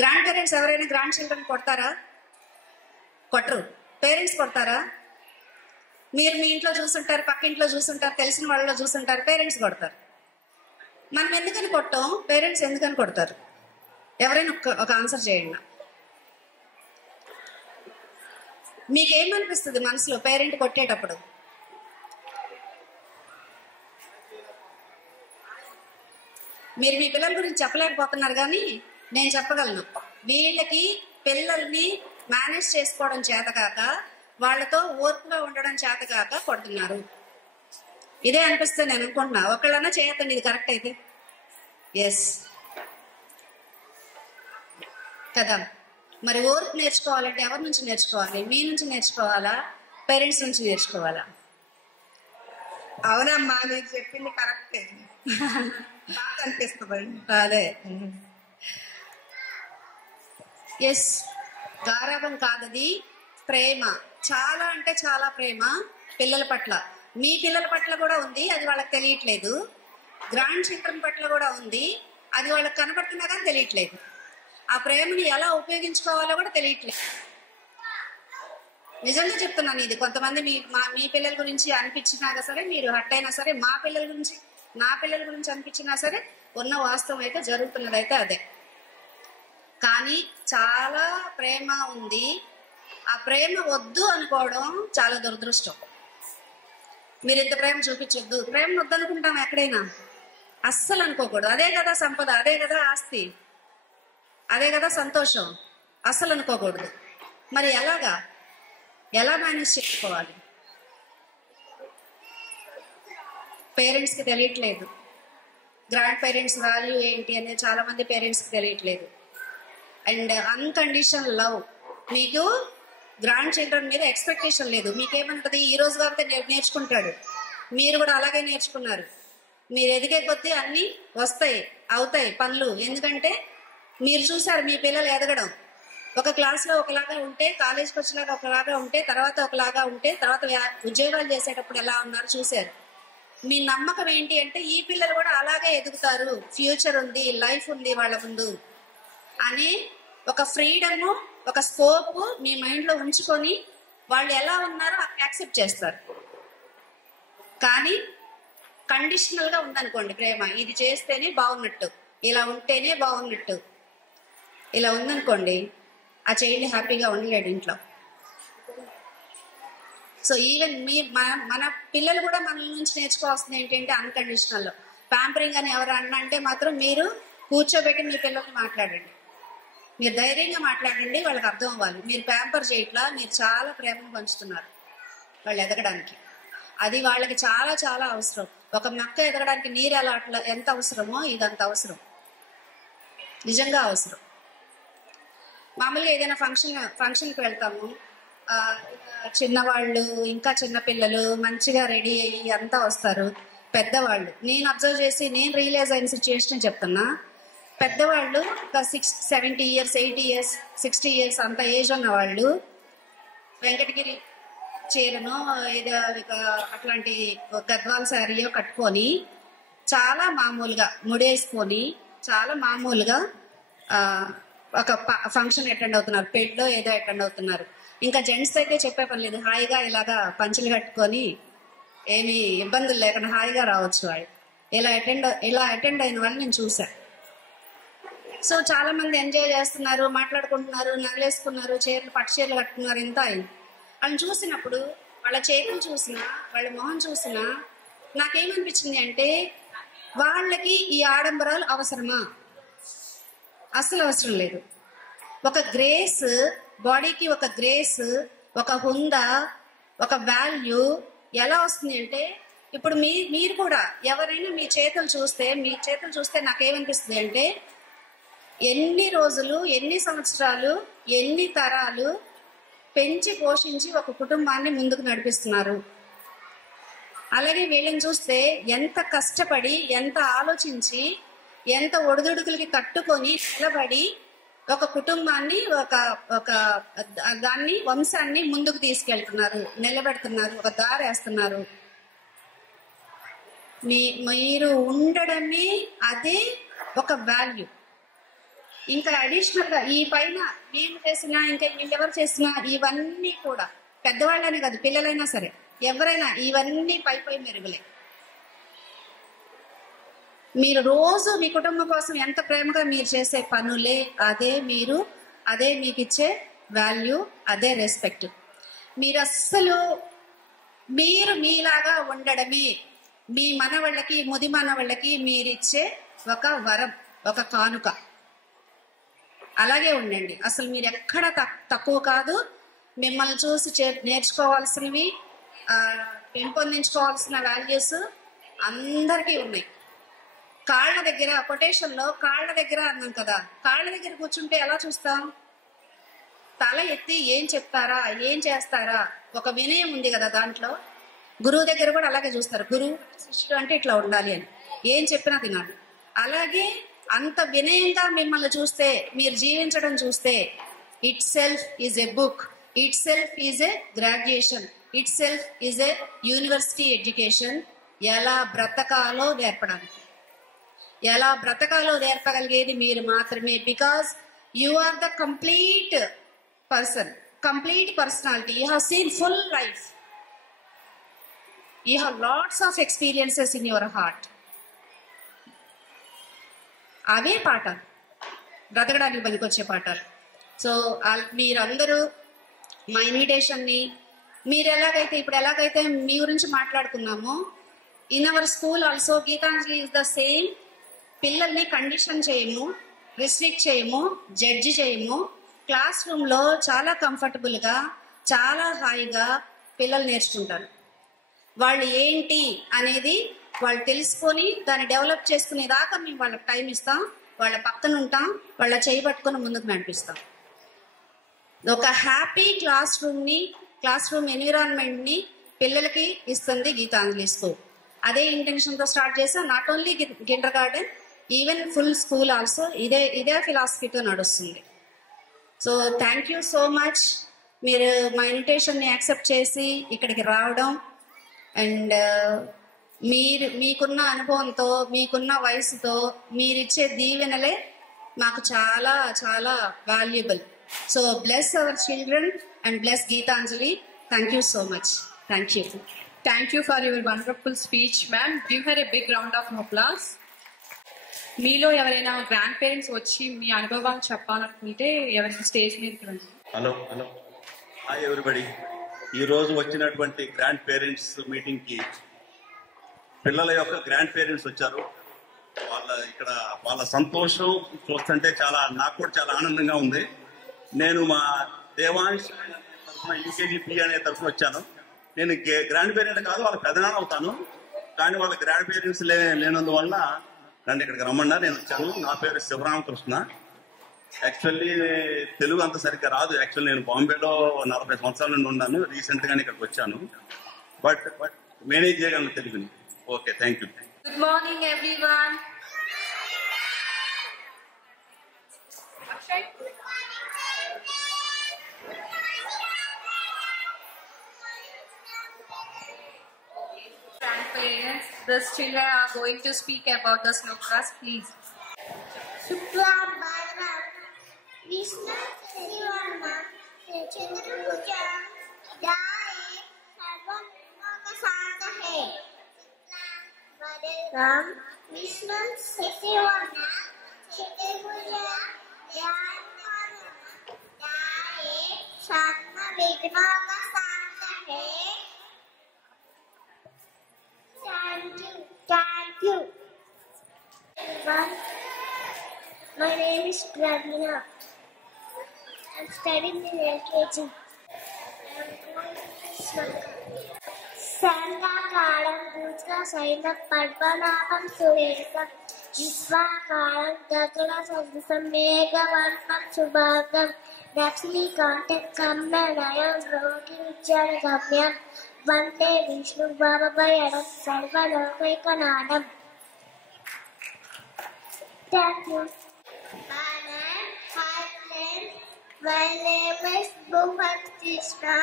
గ్రాండ్ పేరెంట్స్ ఎవరైనా గ్రాండ్ చిల్డ్రన్ కొడతారా? కొట్టరు. పేరెంట్స్ కొడతారా? మీరు మీ ఇంట్లో చూసుంటారు, పక్క ఇంట్లో చూసుంటారు, తెలిసిన వాళ్ళలో చూసుంటారు, పేరెంట్స్ కొడతారు. మనం ఎందుకని కొట్టాం? పేరెంట్స్ ఎందుకని కొడతారు? ఎవరైనా ఒక ఆన్సర్ చేయండి. మీకేమనిపిస్తుంది మనసులో పేరెంట్ కొట్టేటప్పుడు? మీరు మీ పిల్లల గురించి చెప్పలేకపోతున్నారు, కానీ నేను చెప్పగలను. వీళ్ళకి పిల్లల్ని మేనేజ్ చేసుకోవడం చేతకాక, వాళ్ళతో ఓర్పుగా ఉండడం చేతకాక కొడుతున్నారు. ఇదే అనిపిస్తుంది నేను అనుకుంటున్నా. ఒకళ్ళన్నా చేయొద్దండి ఇది కరెక్ట్ అయితే. ఎస్ కదా. మరి ఓర్పు నేర్చుకోవాలంటే ఎవరి నుంచి నేర్చుకోవాలి? మీ నుంచి నేర్చుకోవాలా, పేరెంట్స్ నుంచి నేర్చుకోవాలా? అవునమ్మా, మీరు చెప్పింది కరెక్టే. బాగా అనిపిస్తుంది. అదే. ఎస్, గారాబం కాదది, ప్రేమ. చాలా అంటే చాలా ప్రేమ పిల్లల పట్ల. మీ పిల్లల పట్ల కూడా ఉంది, అది వాళ్ళకి తెలియట్లేదు. గ్రాండ్ చిల్డ్రన్ పట్ల కూడా ఉంది, అది వాళ్ళకి కనపడుతున్నా కానీ తెలియట్లేదు. ఆ ప్రేమని ఎలా ఉపయోగించుకోవాలో కూడా తెలియట్లేదు. నిజంగా చెప్తున్నాను ఇది. కొంతమంది మీ పిల్లల గురించి అనిపించినా సరే, మీరు హట్ అయినా సరే, మా పిల్లల గురించి, నా పిల్లల గురించి అనిపించినా సరే, ఉన్న వాస్తవం అయితే జరుగుతున్నది అయితే అదే. కానీ చాలా ప్రేమ ఉంది. ఆ ప్రేమ వద్దు అనుకోవడం చాలా దురదృష్టం. మీరు ఇంత ప్రేమ చూపించొద్దు, ప్రేమ వద్దనుకుంటాం ఎక్కడైనా, అస్సలు అనుకోకూడదు. అదే కదా సంపద, అదే కదా ఆస్తి, అదే కదా సంతోషం. అస్సలు అనుకోకూడదు. మరి ఎలా మేనేజ్ చేసుకోవాలి? పేరెంట్స్కి తెలియట్లేదు. గ్రాండ్ పేరెంట్స్ వాల్యూ ఏంటి అనేది చాలా మంది పేరెంట్స్కి తెలియట్లేదు. And unconditional love. మీకు గ్రాండ్ చిల్డ్రన్ మీద ఎక్స్పెక్టేషన్ లేదు. మీకేమంటది, ఈ రోజు కాబట్టి నేర్చుకుంటాడు. మీరు కూడా అలాగే నేర్చుకున్నారు. మీరు ఎదిగే కొద్దీ అన్ని వస్తాయి, అవుతాయి పనులు. ఎందుకంటే మీరు చూసారు మీ పిల్లలు ఎదగడం. ఒక క్లాస్లో ఒకలాగా ఉంటే, కాలేజ్కి వచ్చేలాగా ఒకలాగా ఉంటే, తర్వాత ఒకలాగా ఉంటే, తర్వాత ఉద్యోగాలు చేసేటప్పుడు ఎలా ఉన్నారు చూశారు. మీ నమ్మకం ఏంటి అంటే ఈ పిల్లలు కూడా అలాగే ఎదుగుతారు, ఫ్యూచర్ ఉంది, లైఫ్ ఉంది వాళ్ళ ముందు అని ఒక ఫ్రీడమ్, ఒక స్కోప్ మీ మైండ్లో ఉంచుకొని వాళ్ళు ఎలా ఉన్నారో యాక్సెప్ట్ చేస్తారు. కానీ కండిషనల్గా ఉందనుకోండి ప్రేమ, ఇది చేస్తేనే బాగున్నట్టు, ఇలా ఉంటేనే బాగున్నట్టు, ఇలా ఉందనుకోండి, ఆ చైల్డ్ హ్యాపీగా ఉండలేడు ఇంట్లో. సో ఈవెన్ మన పిల్లలు కూడా మన నుంచి నేర్చుకోవాల్సింది ఏంటంటే అన్కండిషనల్ ప్యాంపరింగ్ అని ఎవరు అంటే మాత్రం మీరు కూర్చోబెట్టి మీ పిల్లల్ని మాట్లాడండి. మీరు ధైర్యంగా మాట్లాడండి, వాళ్ళకి అర్థం అవ్వాలి. మీరు ప్యాంపర్ చేయట్లా, మీరు చాలా ప్రేమను పంచుతున్నారు వాళ్ళు ఎదగడానికి. అది వాళ్ళకి చాలా చాలా అవసరం. ఒక మొక్క ఎదగడానికి నీరు ఎలా ఎంత అవసరమో ఇదంత అవసరం, నిజంగా అవసరం. మామూలుగా ఏదైనా ఫంక్షన్కి వెళ్తాము, చిన్నవాళ్ళు ఇంకా చిన్నపిల్లలు మంచిగా రెడీ అయ్యి అంతా వస్తారు. పెద్దవాళ్ళు, నేను అబ్జర్వ్ చేసి నేను రియలైజ్ అయిన సిచ్యువేషన్ చెప్తున్నా. పెద్దవాళ్ళు ఒక 70 years, 80 years, 60 years అంత ఏజ్ ఉన్న వాళ్ళు వెంకటగిరి చీరను ఏదో అట్లాంటి గద్వాల్ శారీయో కట్టుకొని చాలా మామూలుగా ముడేసుకొని చాలా మామూలుగా ఒక ఫంక్షన్ అటెండ్ అవుతున్నారు, పెళ్ళో ఏదో అటెండ్ అవుతున్నారు. ఇంకా జెంట్స్ అయితే చెప్పే పని లేదు, హాయిగా ఇలాగా పంచులు కట్టుకొని ఏమి ఇబ్బందులు లేకుండా హాయిగా రావచ్చు. ఇలా అటెండ్ అయిన వాళ్ళు నేను చూసాను. సో చాలా మంది ఎంజాయ్ చేస్తున్నారు, మాట్లాడుకుంటున్నారు, నగలేసుకున్నారు, పట్టు చీరలు కట్టుకున్నారు. ఇంత వాళ్ళని చూసినప్పుడు, వాళ్ళ చేతులు చూసినా, వాళ్ళ మొహం చూసినా నాకేమనిపించింది అంటే వాళ్ళకి ఈ ఆడంబరాలు అవసరమా? అస్సలు అవసరం లేదు. ఒక గ్రేస్, బాడీకి ఒక గ్రేస్, ఒక హుందా, ఒక వాల్యూ ఎలా వస్తుంది అంటే ఇప్పుడు మీరు కూడా ఎవరైనా మీ చేతులు చూస్తే నాకేమనిపిస్తుంది అంటే ఎన్ని రోజులు, ఎన్ని సంవత్సరాలు, ఎన్ని తరాలు పెంచి పోషించి ఒక కుటుంబాన్ని ముందుకు నడిపిస్తున్నారు. అలాగే వీళ్ళని చూస్తే ఎంత కష్టపడి, ఎంత ఆలోచించి, ఎంత ఒడిదుడుకులకి తట్టుకొని నిలబడి ఒక కుటుంబాన్ని, ఒక దాన్ని, వంశాన్ని ముందుకు తీసుకెళ్తున్నారు, నిలబెడుతున్నారు, ఒక దారి వేస్తున్నారు. మీరు ఉండడమే అదే ఒక వాల్యూ. ఇంకా అడిషనల్ గా ఈ పైన మేము చేసినా ఇంకా వీళ్ళెవరు చేసినా ఇవన్నీ కూడా పెద్దవాళ్ళనే కాదు పిల్లలైనా సరే ఎవరైనా ఇవన్నీ పై మెరుగులే. మీరు రోజు మీ కుటుంబం కోసం ఎంత ప్రేమగా మీరు చేసే పనులే అదే మీకు ఇచ్చే వాల్యూ, అదే రెస్పెక్ట్. మీరు మీలాగా ఉండడమే మీ మనవాళ్ళకి ముది మనవాళ్ళకి మీరిచ్చే ఒక వరం, ఒక కానుక. అలాగే ఉండండి. అసలు మీరు ఎక్కడ తక్కువ కాదు. మిమ్మల్ని చూసి నేర్చుకోవాల్సినవి, పెంపొందించుకోవాల్సిన వాల్యూస్ అందరికీ ఉన్నాయి. కాళ్ళ దగ్గర కొటేషన్లో కాళ్ళ దగ్గర అన్నాం కదా, కాళ్ళ దగ్గర కూర్చుంటే ఎలా చూస్తాం? తల ఎత్తి ఏం చెప్తారా, ఏం చేస్తారా, ఒక వినయం ఉంది కదా దాంట్లో. గురువు దగ్గర కూడా అలాగే చూస్తారు. గురువు శిష్యుడు అంటే ఇట్లా ఉండాలి అని, ఏం చెప్పినా తినాలి. అలాగే అంత వినయంగా మిమ్మల్ని చూస్తే, మీరు జీవించడం చూస్తే, itself is a book, itself is a graduation, itself is a university education. ఎలా బ్రతకాలో నేర్పగలిగేది మీరు మాత్రమే. Because you are the complete person, complete personality. You have seen full life, you have lots of experiences in your heart. అవే పాఠాలు, బ్రతకడానికి పనికొచ్చే పాఠాలు. సో మీరందరూ మా ఇన్విటేషన్ని మీరు ఎలాగైతే మీ గురించి మాట్లాడుకున్నామో, in our school also Gitanjali is the same. పిల్లల్ని కండిషన్ చేయము, రిస్ట్రిక్ట్ చేయము, జడ్జి చేయము. క్లాస్ రూమ్లో చాలా కంఫర్టబుల్గా, చాలా హాయిగా పిల్లలు నేర్చుకుంటారు. వాళ్ళు ఏంటి అనేది వాళ్ళు తెలుసుకొని దాన్ని డెవలప్ చేసుకునేదాకా మేము వాళ్ళకి టైం ఇస్తాం, వాళ్ళ పక్కన ఉంటాం, వాళ్ళ చేయి పట్టుకొని ముందుకు నడిపిస్తాం. ఒక హ్యాపీ క్లాస్ రూమ్ ఎన్విరాన్మెంట్ని పిల్లలకి ఇస్తుంది గీతాంజలి స్కూల్. అదే ఇంటెన్షన్తో స్టార్ట్ చేసాం. Not only Kinder garden, even full school also ఇదే ఫిలాసఫీతో నడుస్తుంది. So thank you so much. మీరు మా ఇన్విటేషన్ని యాక్సెప్ట్ చేసి ఇక్కడికి రావడం, అండ్ మీకున్న అనుభవంతో, మీకున్న వయసుతో మీరిచ్చే దీవెనలే మాకు చాలా చాలా valuable. So bless our children and bless Geetanjali. Thank you so much. Thank you. Thank you for your wonderful speech, ma'am. Give her a big round of applause. మీలో ఎవరైనా గ్రాండ్ పేరెంట్స్ వచ్చి మీ అనుభవాలు చెప్పాలనుకుంటే ఎవరైనా స్టేజ్ మీదకి రండి. Hello hi everybody. ఈరోజు వచ్చినటువంటి గ్రాండ్ పేరెంట్స్ మీటింగ్కి పిల్లల యొక్క గ్రాండ్ పేరెంట్స్ వచ్చారు. వాళ్ళ సంతోషం చూస్తుంటే నాకు కూడా చాలా ఆనందంగా ఉంది. నేను మా దేవాంశ్ తరఫున యూకేజీ పి అనే తరఫున వచ్చాను. నేను గ్రాండ్ పేరెంట్ కాదు, వాళ్ళ పెదనాన్న అవుతాను. కానీ వాళ్ళ గ్రాండ్ పేరెంట్స్ లేనందువల్ల నన్ను ఇక్కడికి రమ్మన్నా నేను వచ్చాను. నా పేరు శివరామకృష్ణ. యాక్చువల్లీ తెలుగు అంత సరిగ్గా రాదు. యాక్చువల్లీ నేను బాంబేలో 40 సంవత్సరాల నుండి ఉన్నాను. రీసెంట్గానే ఇక్కడికి వచ్చాను. బట్ మేనేజ్ చేయగలను తెలుగుని. Okay, thank you. Good morning everyone. Grandparents, the children are going to speak about the slokas, please. Subhadram Vishnu Sivarma Chandrapuja Daye Sarvam Lokasatahe. Subhadram Vishnu Sivarma Chandrapuja Daye Sarvam Lokasatahe. Thank you. My name is Pravina. I'm studying in LKG. Sangakalam Bhutka Saina Padmanabam Surekam Vishwakalam Gagana Sadhusam Megavarnam Subhagam Napsili Content Kammanayam Rogi Vicharagamyam Vande Vishnu Bhabayadam Sarvalokaikanaadam. Thank you. My name is Bhuvan Krishna.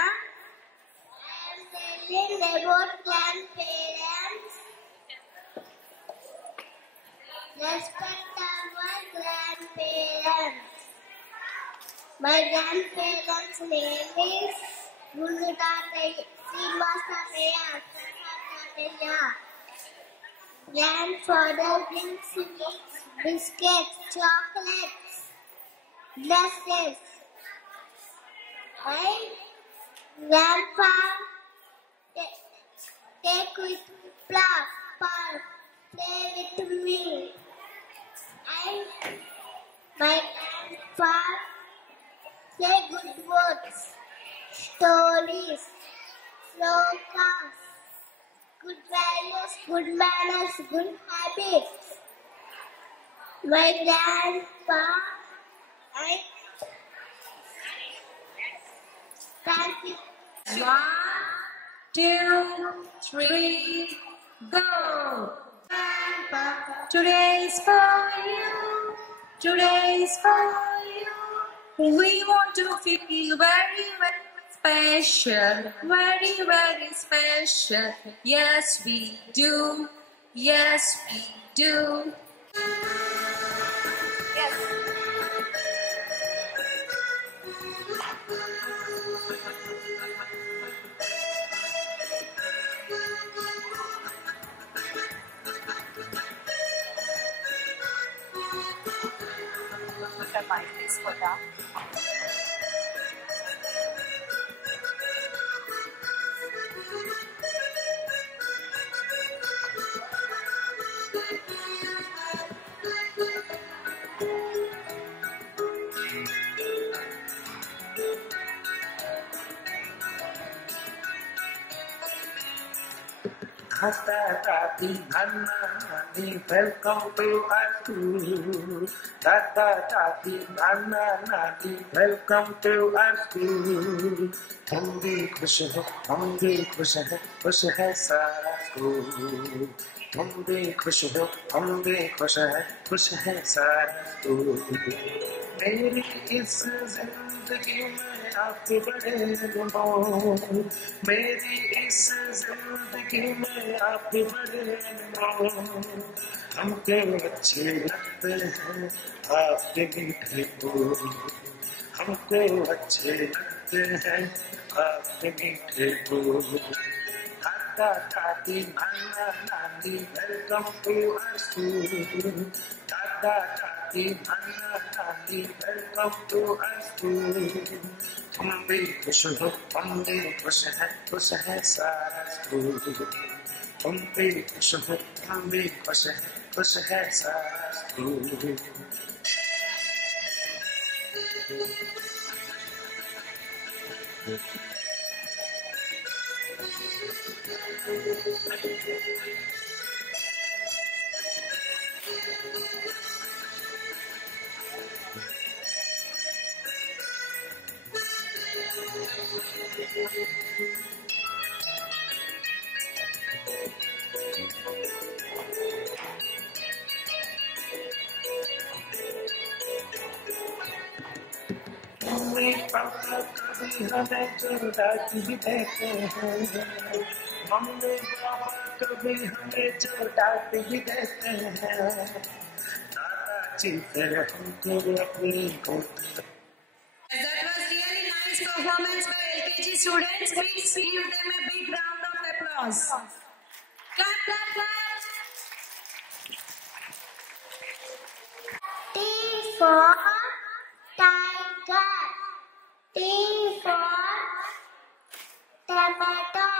I am telling about grandparents. Respect our grandparents. My grandparents' name is Guru Tataya, Srinivas Tataya, Tataya. Grandfather brings sweets, biscuits, chocolates, dresses. And Grandpa take with play with me. And my grandpa say good words, stories, slokas, good values, good manners, good habits. My grandpa, I thank you. 1, 2, 3, go! Today is for you. Today is for you. We want to feel very, very special. Very, very special. Yes, we do. Yes, we do. Yes. Tata Tati Nana Nani, welcome to our school. Tata Tati Nana Nani, welcome to our school. हम भी खुश हैं, हम भी खुश हैं, खुश है सारा स्कूल. हम भी खुश हो, हम भी खुश हैं, खुश है सारा स्कूल. मेरी इस जिंदगी में आप बड़े हो, मेरी इस जिंदगी में आप बड़े हो. हमको अच्छे लगते हैं आपके मीठे बोल, हमको अच्छे लगते हैं आपके मीठे बोल. Tata Tati Nana Nani, welcome to our school. Tata Tati Nana Nani, welcome to our school. हम भी खुश हो, हम भी खुश है सारा स्कूल. हम भी खुश हो, हम भी खुश है सारा स्कूल. मम्मी पापा कभी हमें चोटा भी देते हैं, मम्मी पापा कभी हमें चोटा भी देते हैं. दादाजी फिर हमको अपनी गोद. That was really nice performance by LKG students. Please give them a big round of applause. Clap, clap, clap. T for tiger. T for tomato.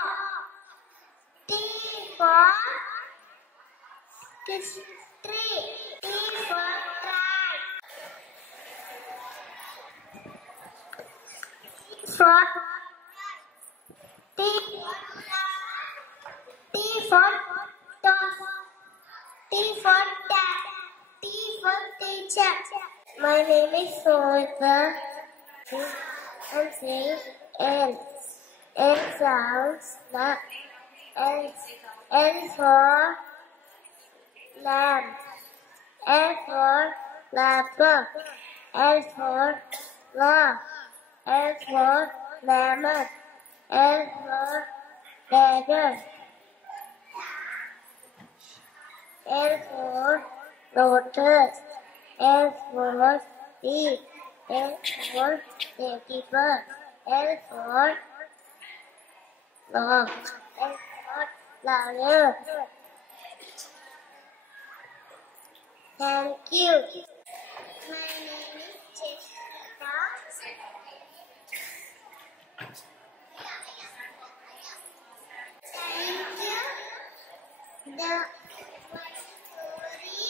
T for tree. T for trike. For T for toss. T for cat. T for teacher. My name is Soita. I'm saying else. L sounds like else. L for lamb. L for laptop. L for law. L for lemon. L for ladder. L for lotus. L for sea. L for ladybird. L for log. L for lion. Thank you. My name is Jessica. Thank you. The story.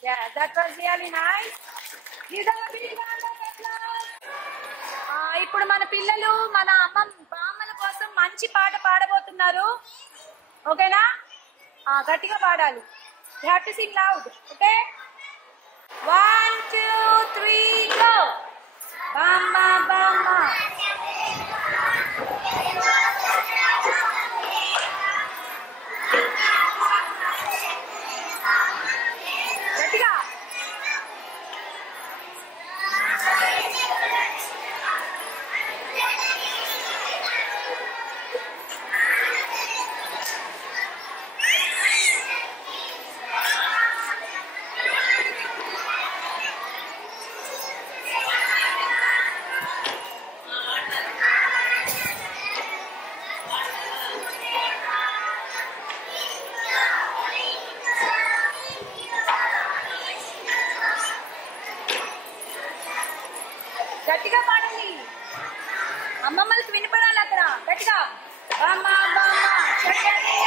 Yeah, that was really nice. Give them a big round of applause. ఇప్పుడు మన పిల్లలు మన బామ్మల కోసం మంచి పాట పాడబోతున్నారు. ఓకేనా? గట్టిగా పాడాలి. You have to sing loud. Okay? 1, 2, 3, go. Bamma bamma. గట్టిగా. గట్టిగా పాడాలి, అమ్మమ్మలకి వినపడాలి అక్కడ గట్టిగా. బామ్మ బామ్మ చక్కనయ్య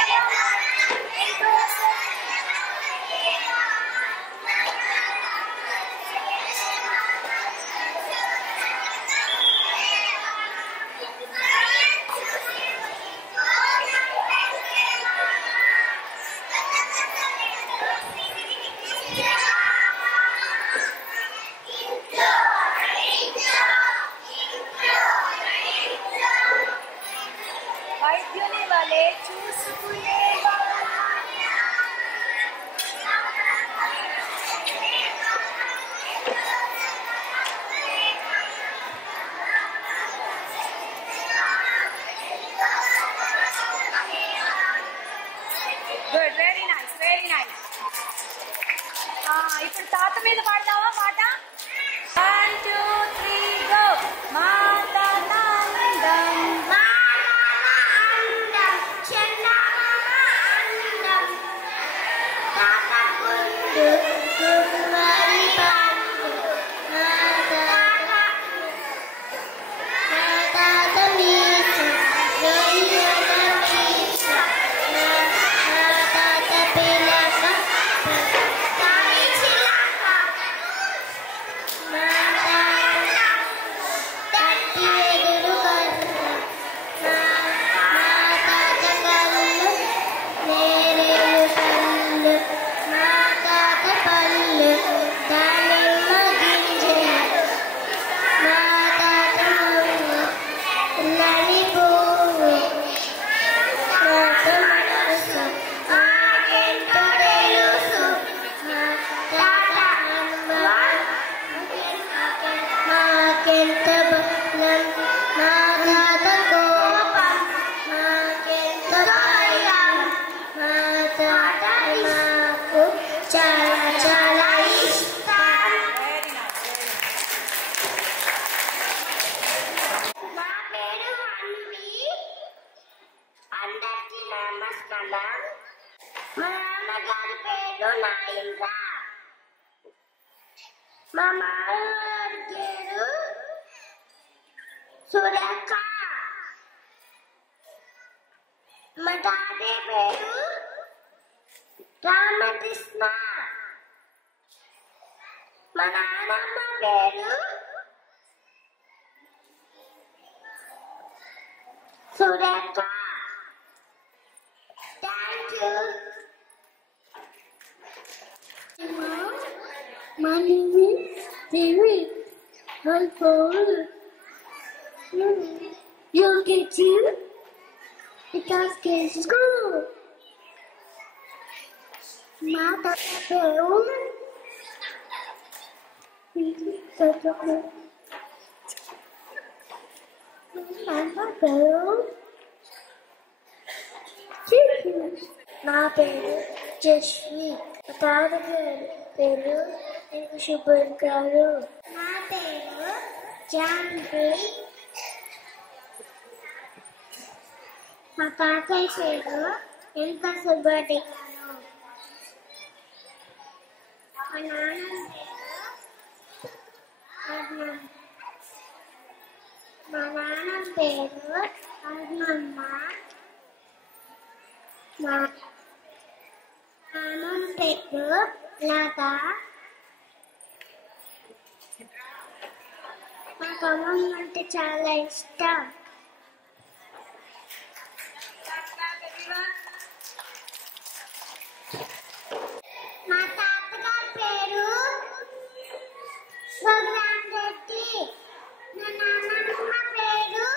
వైద్యుని వలె చూసుకునే good, very nice, very nice. ఇప్పుడు తాత మీద పాడదామా పాట? 1 2 3 గో. మాతనాందం మా నాన్నగారి పేరు నాయింద్ర, మా మామగారి పేరు సురేఖ, మా తాతయ్య పేరు రామకృష్ణ, మా నాన్నమ్మ పేరు Surekha. Thank you. My name is David. My phone. You'll get you because kids school. Mata peun. Mata peun. నా పేరు జస్వి, మా తాత పేరు శుభన్ గారు. నా పేరు జాన్వి, మా తాతయ్య పేరు ఎంత సుబ్బటి గారు. మా నాన్న పేరు మా నాన్న పేరు అర్ణమ్మ, మా నాన్న పేరు లత, నాకు అమ్మమ్మ అంటే చాలా ఇష్టం. మా తాతగారి పేరు భగవాన్ రెడ్డి, మా నాన్నమ్మ పేరు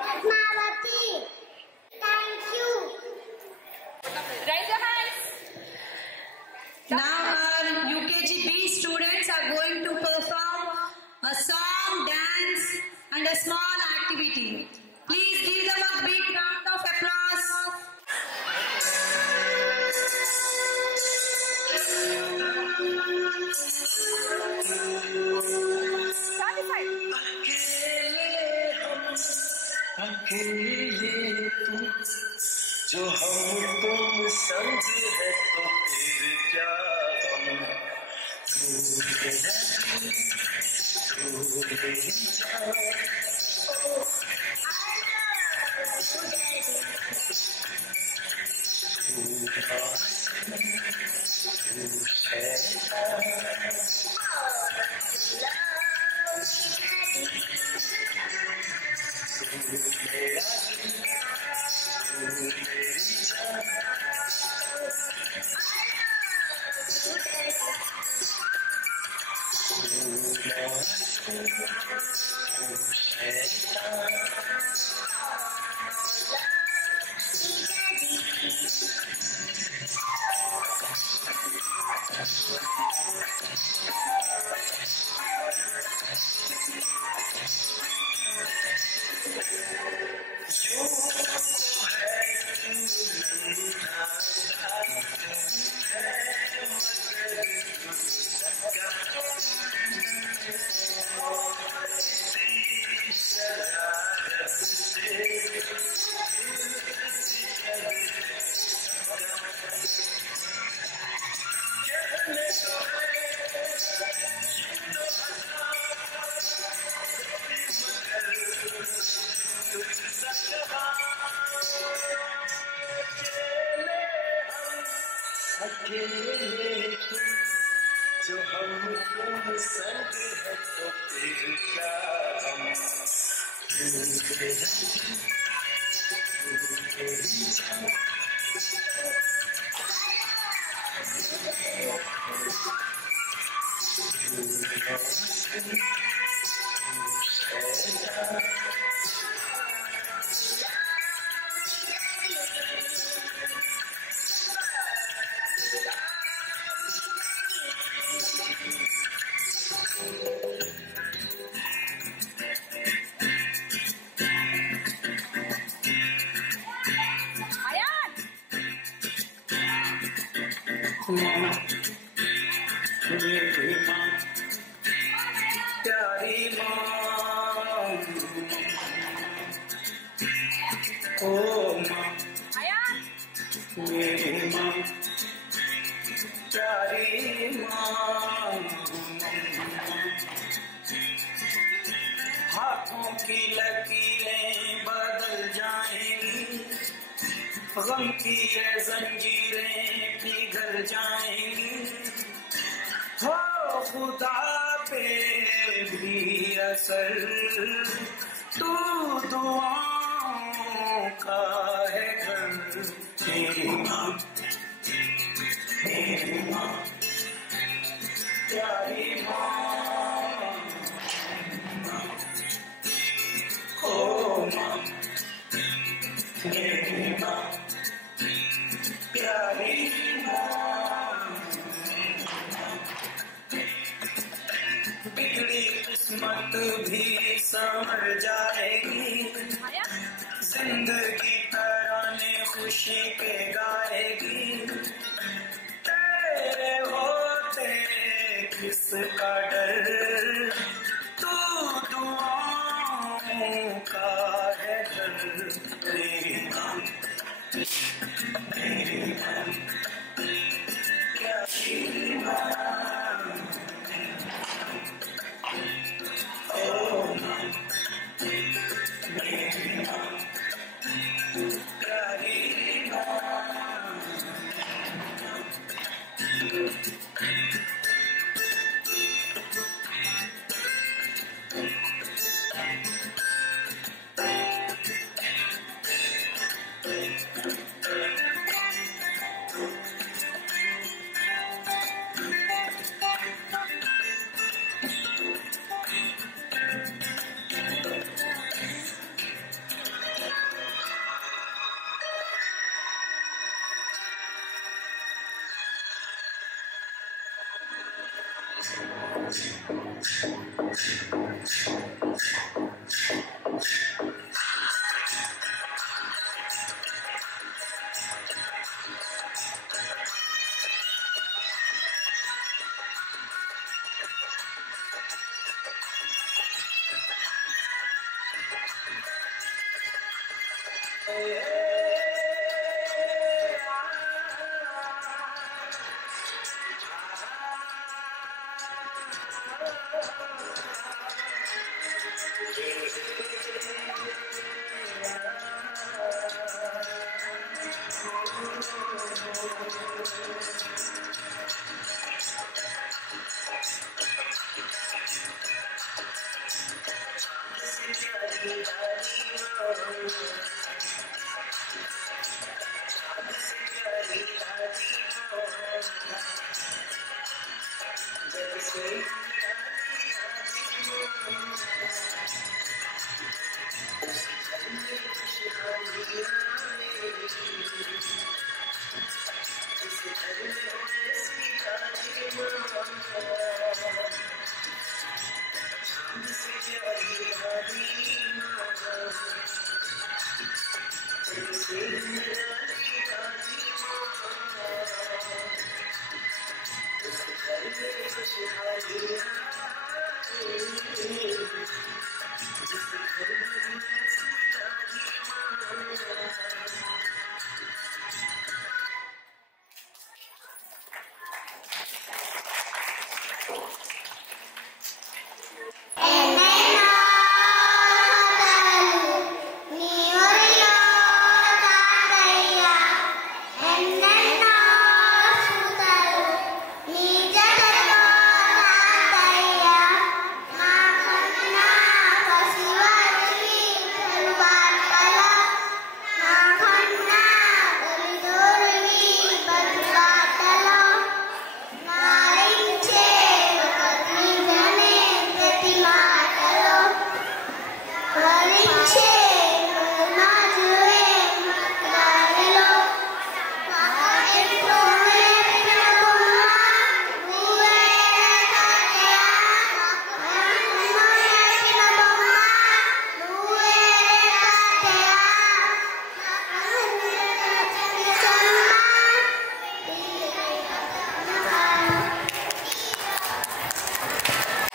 Padmavathi. Thank you. Raise your hands. Now our UKG B students are going to perform a song, dance and a small activity. Please give them a big round of applause. अकेले तुम जो हम तुम समझे है तो फिर क्या हम हाथों की लकीरें बदल जाएंगी, गम की ये जंजीरें पिघल जाएंगी। हो खुदा पे भी असर तू दुआओं का है घर। मेरी माँ, मेरी माँ, प्यारी माँ, ओ माँ, मेरी माँ, प्यारी माँ। बिगड़ी किस्मत भी संवर जाएगी, जिंदगी तराने खुशी के गाएगी। तेरे होते किसका डर, तू दुआओं का है घर। मेरी माँ, मेरी माँ, प्यारी माँ, ओ माँ, मेरी माँ, प्यारी माँ।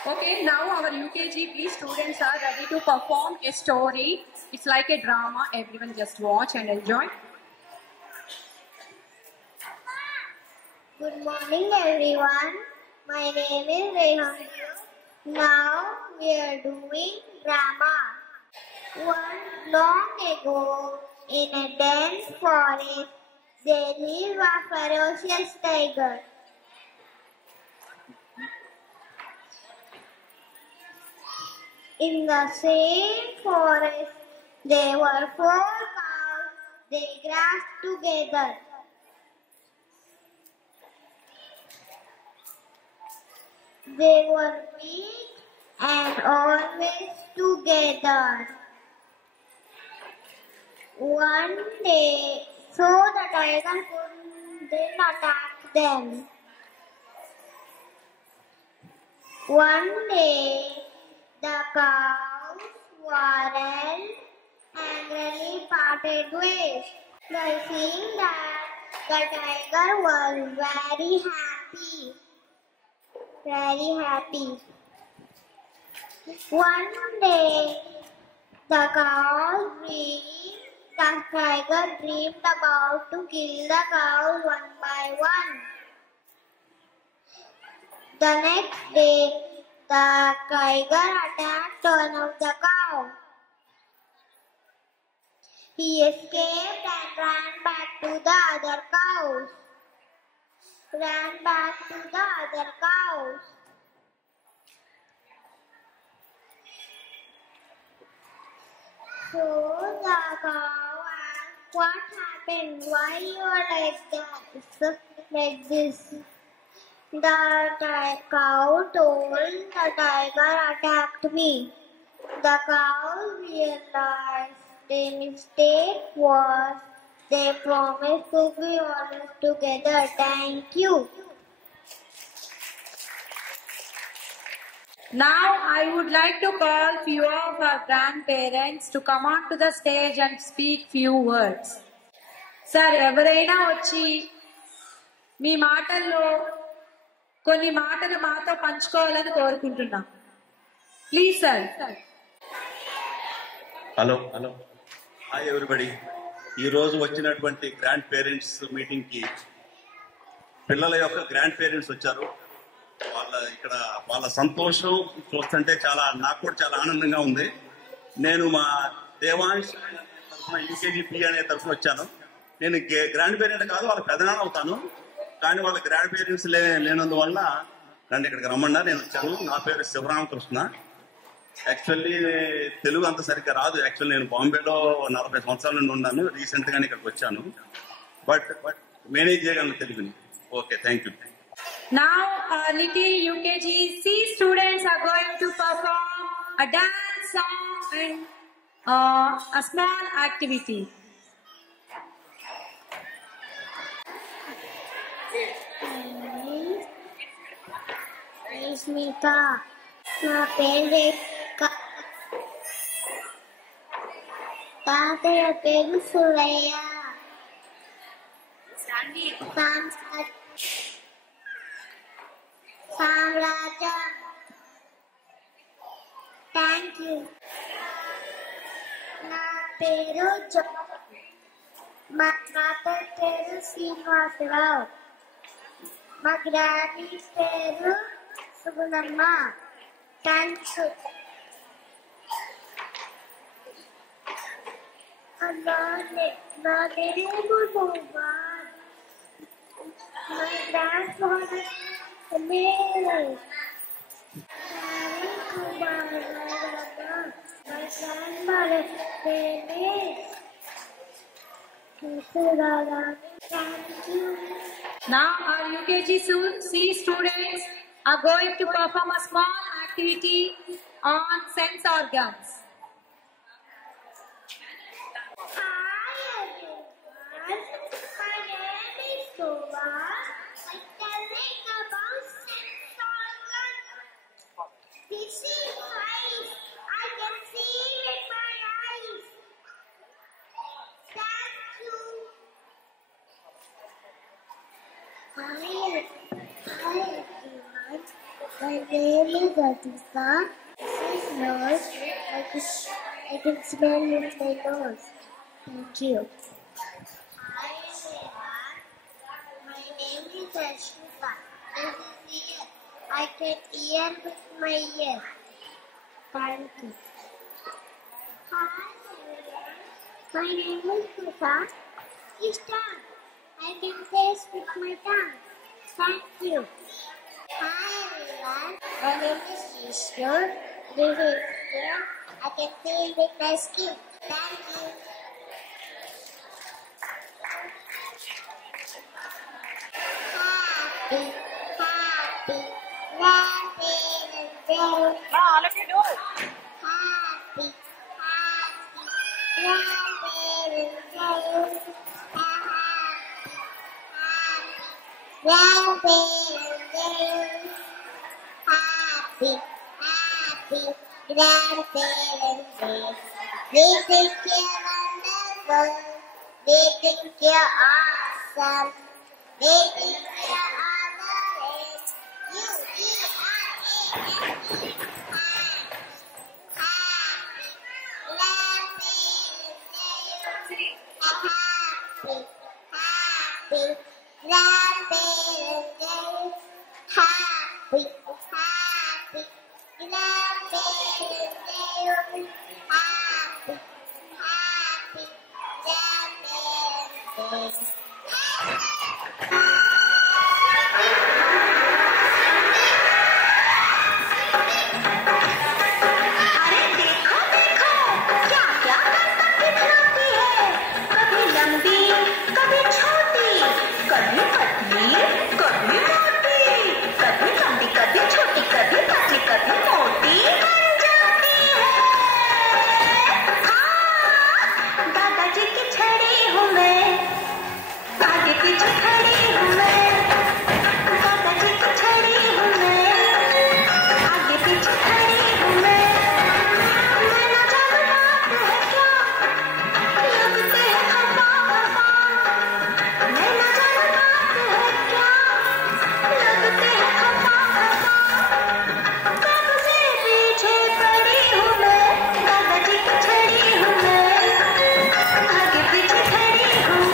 Okay, now our UKG B students are ready to perform a story. It's like a drama. Everyone just watch and enjoy. Good morning, everyone. My name is Rehan. Now we are doing drama. One long ago, in a dense forest, there lived a ferocious tiger. In the same forest, there were 4 cows. They grazed together. They were weak and always together. One day, so the tiger couldn't attack them. One day, the cows quarreled angrily parted ways. By seeing that, the tiger was very happy. One day, the tiger dreamed about to kill the cows one by one. The next day, the tiger attacked one of the cows. He escaped and ran back to the other cows. So the cow asked, "What happened? Why you are like this?" The cow told, "The tiger attacked me." The cow realized their mistake was they promised to be always together. Thank you. Now I would like to call few of our grandparents to come on to the stage and speak few words. Sir, ఎవరైనా వచ్చి మీ మాటల్లో కొన్ని మాటలు మాతో పంచుకోవాలని కోరుకుంటున్నాం. Please sir. Hello hi everybody. ఈ రోజు వచ్చినటువంటి గ్రాండ్ పేరెంట్స్ మీటింగ్ కి పిల్లల యొక్క గ్రాండ్ పేరెంట్స్ వచ్చారు. వాళ్ళ సంతోషం చూస్తుంటే నాకు కూడా చాలా ఆనందంగా ఉంది. నేను మా దేవాంశ్ తరఫున యూకేజీపీ అనే తరఫున వచ్చాను. నేను గ్రాండ్ పేరెంట్ కాదు, వాళ్ళ పెదనాన్న అవుతాను. కానీ వాళ్ళ గ్రాండ్ పేరెంట్స్ లేనందువల్ల నన్ను ఇక్కడికి రమ్మన్నా నేను వచ్చాను. నా పేరు శివరామకృష్ణ. యాక్చువల్లీ తెలుగు అంత సరిగ్గా రాదు. యాక్చువల్లీ నేను బాంబేలో 40 సంవత్సరాల నుండి ఉన్నాను. రీసెంట్ గానే ఇక్కడికి వచ్చాను. బట్ మేనేజ్ చేయగలను తెలుగుని. Okay, thank you. Now, little UKG C students are going to perform a dance song and a small activity. Smita, నా పేరు తాతయ్య పేరు సురయ్య. సామ్రాజ్యం. Thank you. నా పేరు మా తాతయ్య పేరు శ్రీనివాసరావు. మా గ్రాని పేరు సుగుణమ్మ. థ్యాంక్స్. నా నేము Mohan. My grandfather amazing. My grandmother name is Thank you. Now, our UKG C students are going to perform a small activity on sense organs. Hi everyone, my name is Shobha. I'm telling about sense organs. This is eyes. I can see with my eyes. Thank you. Hi everyone, my name is Atika. This is nose. I can smell with my nose. Thank you. Hi everyone, my name is Ashika. This is ear. I can hear with my ear. Thank you. Hi everyone, my name is Kusa. This tongue. I can taste with my tongue. Thank you. Hi everyone, my name is Vishnu. This is ear. I can feel with my skin. Thank you. Happy, happy, Valentine's Day. All of you do it. Happy, happy, Valentine's Day. Valentine's Day. Happy, happy, Valentine's Day. We think you're wonderful. We think you're awesome. We think you're all the rage. U-E-R-A-N-E. Happy, Valentine's Day. Happy, happy, Valentine's Day. Happy, happy, Valentine's Day. Happy, happy, Valentine's Day. अरे देखो देखो क्या क्या करता दिखलाती है. कभी लंबी कभी छोटी, कभी पतली कभी मोटी, कभी लंबी कभी छोटी, कभी पतली कभी मोटी बन जाती है. हाँ, दादाजी की छड़ी हूँ मैं, आगे पीछे खड़ी हूँ मैं. दादाजी की छड़ी हूँ मैं, आगे पीछे खड़ी हूँ मैं. मैं ना जानू बात है क्या, लगते हैं खफा खफा. मैं ना जानू बात है क्या, लगते हैं खफा खफा. कब से पीछे पड़ी हूँ मैं, दादाजी की छड़ी हूँ मैं, आगे पीछे खड़ी हूँ.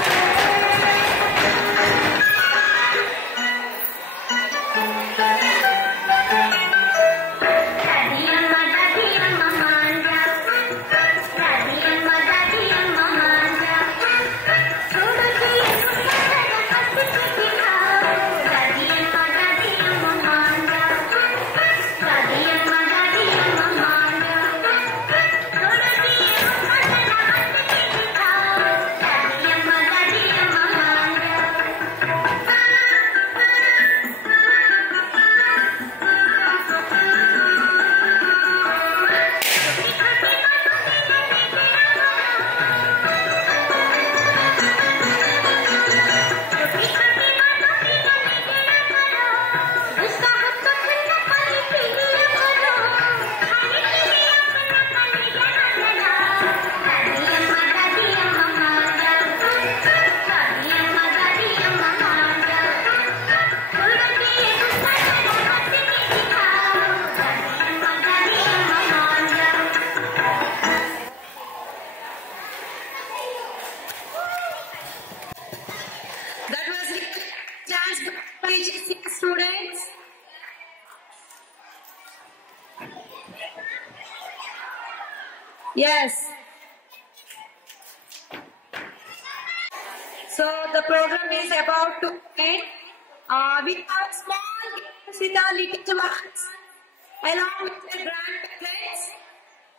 Yes. So the program is about to end. We have small games with our little ones along with their grandparents.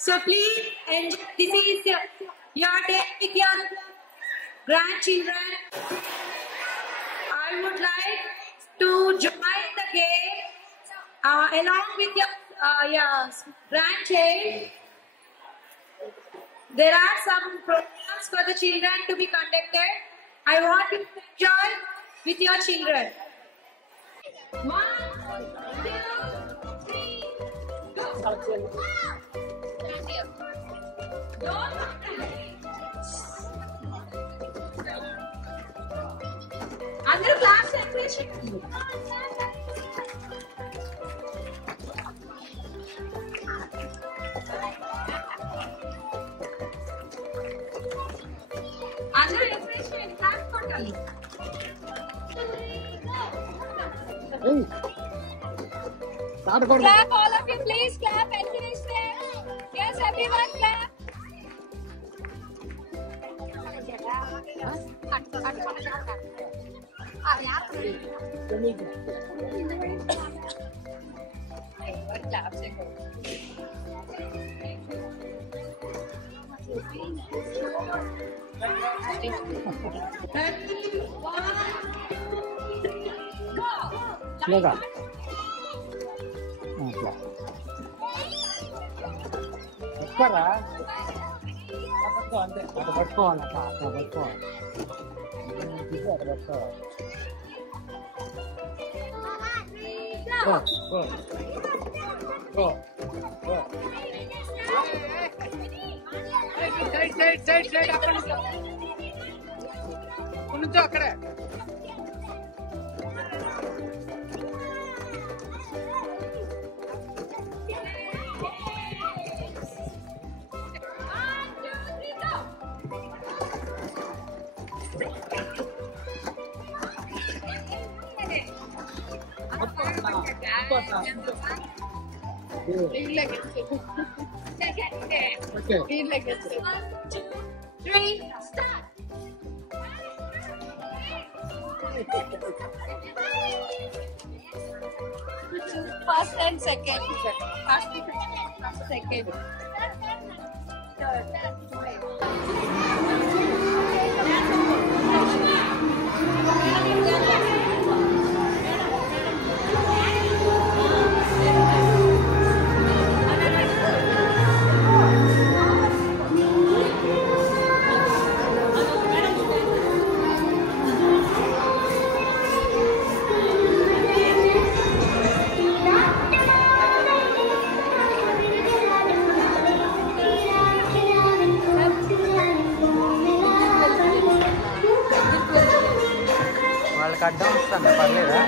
So please enjoy. This is your day with your grandchildren. I would like to join the game along with your grandchild. There are some programs for the children to be conducted. I want you to enjoy with your children. 1, 2, 3, go. అందరూ class separation. అందరూ separation class కొట్టాలి. Clap, all of you, please clap. Encourage them. Yes, everyone clap. ఎక్కరా అంతే అటు పట్టుకోవాలి అట్లా పట్టుకోవాలి అటు పట్టుకోవాలి. అక్కడే First and second. First second. వాళ్ళకి అడ్డం వస్తాను పర్లేదా?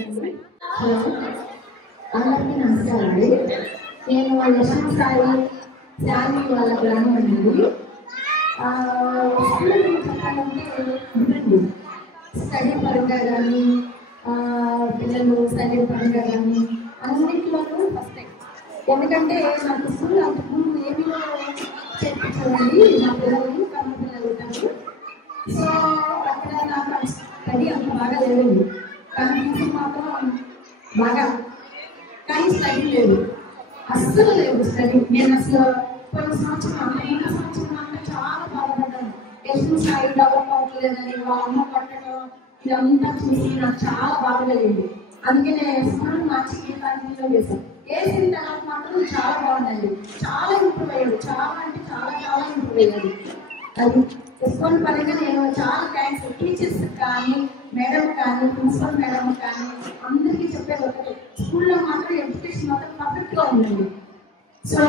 హలో, అందరికీ నమస్కారం అండి. నేను లక్ష్మీ సాయి శాలి వాళ్ళ గ్రామం అండి. స్కూల్ గురించి చెప్పాలంటే ఉందండి. స్టడీ పరంగా కానీ పిల్లలు స్టడీ పరంగా కానీ అన్నింటిలోనూ ఫస్ట్. ఎందుకంటే నాకు స్కూల్ అంతకుముందు ఏమీలో చేర్పించాలండి మా పిల్లల్ని కమ్మ పిల్లలు ఉంటారు. సో అక్కడ నాకు స్టడీ అంత బాగా లేదండి. కానీ ఫీజు మాత్రం బాగా, కానీ స్టడీ లేదు, అస్సలు లేదు స్టడీ. నేను అసలు కొన్ని సంవత్సరం అంతా చాలా బాధపడ్డాను. లక్ష్మీ సాయి డెవలప్ అవ్వట్లేదని వాళ్ళ అమ్మ పట్టడం ఇదంతా చూసి నాకు చాలా బాధ కలిగింది. అందుకే నేను స్కూల్ మార్చి గీతాంజలిలో వేశాను. వేసిన తర్వాత మాత్రం చాలా బాగుందండి, చాలా ఇంప్రూవ్ అయ్యాడు, చాలా అంటే చాలా చాలా ఇంప్రూవ్ అయ్యాడు. అది స్కూల్ పరంగా నేను చాలా థ్యాంక్స్. టీచర్స్ కానీ మేడం కానీ ప్రిన్సిపల్ మేడం కానీ అందరికీ చెప్పేది ఒకటి, స్కూల్లో మాత్రం ఎడ్యుకేషన్ మాత్రం పర్ఫెక్ట్గా ఉందండి. సో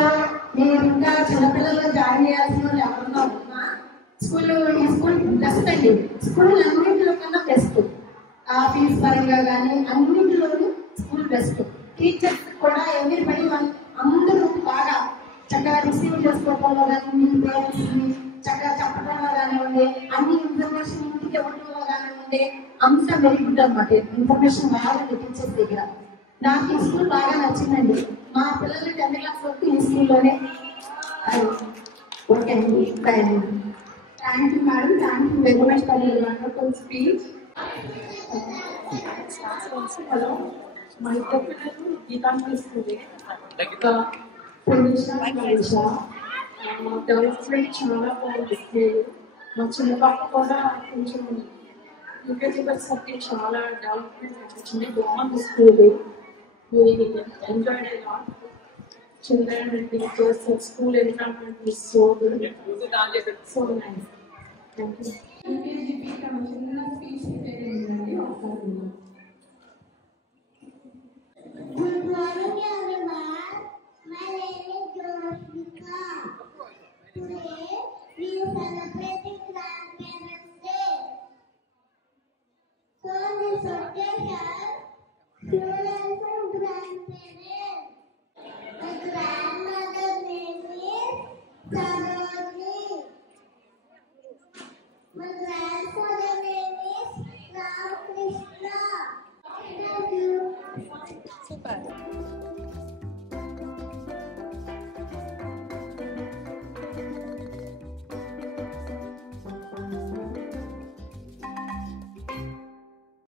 నేను ఇంకా చిన్నపిల్లల్లో జాయిన్ చేయాల్సిన వాళ్ళు ఎవరన్నా ఉన్నా ఈ స్కూల్ బెస్ట్ అండి. స్కూల్ అన్నింటిలో కన్నా బెస్ట్. ఫీజు పరంగా కానీ అన్నింటిలోనూ స్కూల్ బెస్ట్. టీచర్స్ కూడా ఎవరిబడి అందరూ బాగా చక్కగా రిసీవ్ చేసుకోవడంలో కానీ మీ పేరెంట్స్ని చక్కగా చెప్పడంలో కానివ్వండి, అన్ని ఇన్ఫర్మేషన్ ఇంటికి ఇవ్వడంలో కానివ్వండి, అంతా వెరీ గుడ్ అనమాట. ఇన్ఫర్మేషన్ బాగుంది టీచర్స్ దగ్గర. నాకు ఈ స్కూల్ బాగా నచ్చిందండి. మా పిల్లలు 10th క్లాస్ వరకు ఈ స్కూల్లోనే. ఓకే అండి, thank you madam, thank you very much for your wonderful speech. Hello, మా ఇద్దరు పిల్లలు గీతాంజలి స్కూల్ డెవలప్మెంట్ చాలా బాగుంది. మా చిన్న పాప కూడా కొంచెం యూకేజీ సబ్జెక్ట్ చాలా డెవలప్మెంట్ అనిపించింది. బాగుంది school. Enjoyed a lot. Children and teachers and school environment is so good. So nice. Thank you. UKGP చిన్న స్పీచ్ పెట్టేయండి ఒకసారి. Good morning everyone. My name is Jyoshika. Today we are celebrating Grandparents' Day. So on this occasion, students and grandparents. My grandmother's name is Sarojini. My grandfather's name is Ramakrishna. Thank you. Super.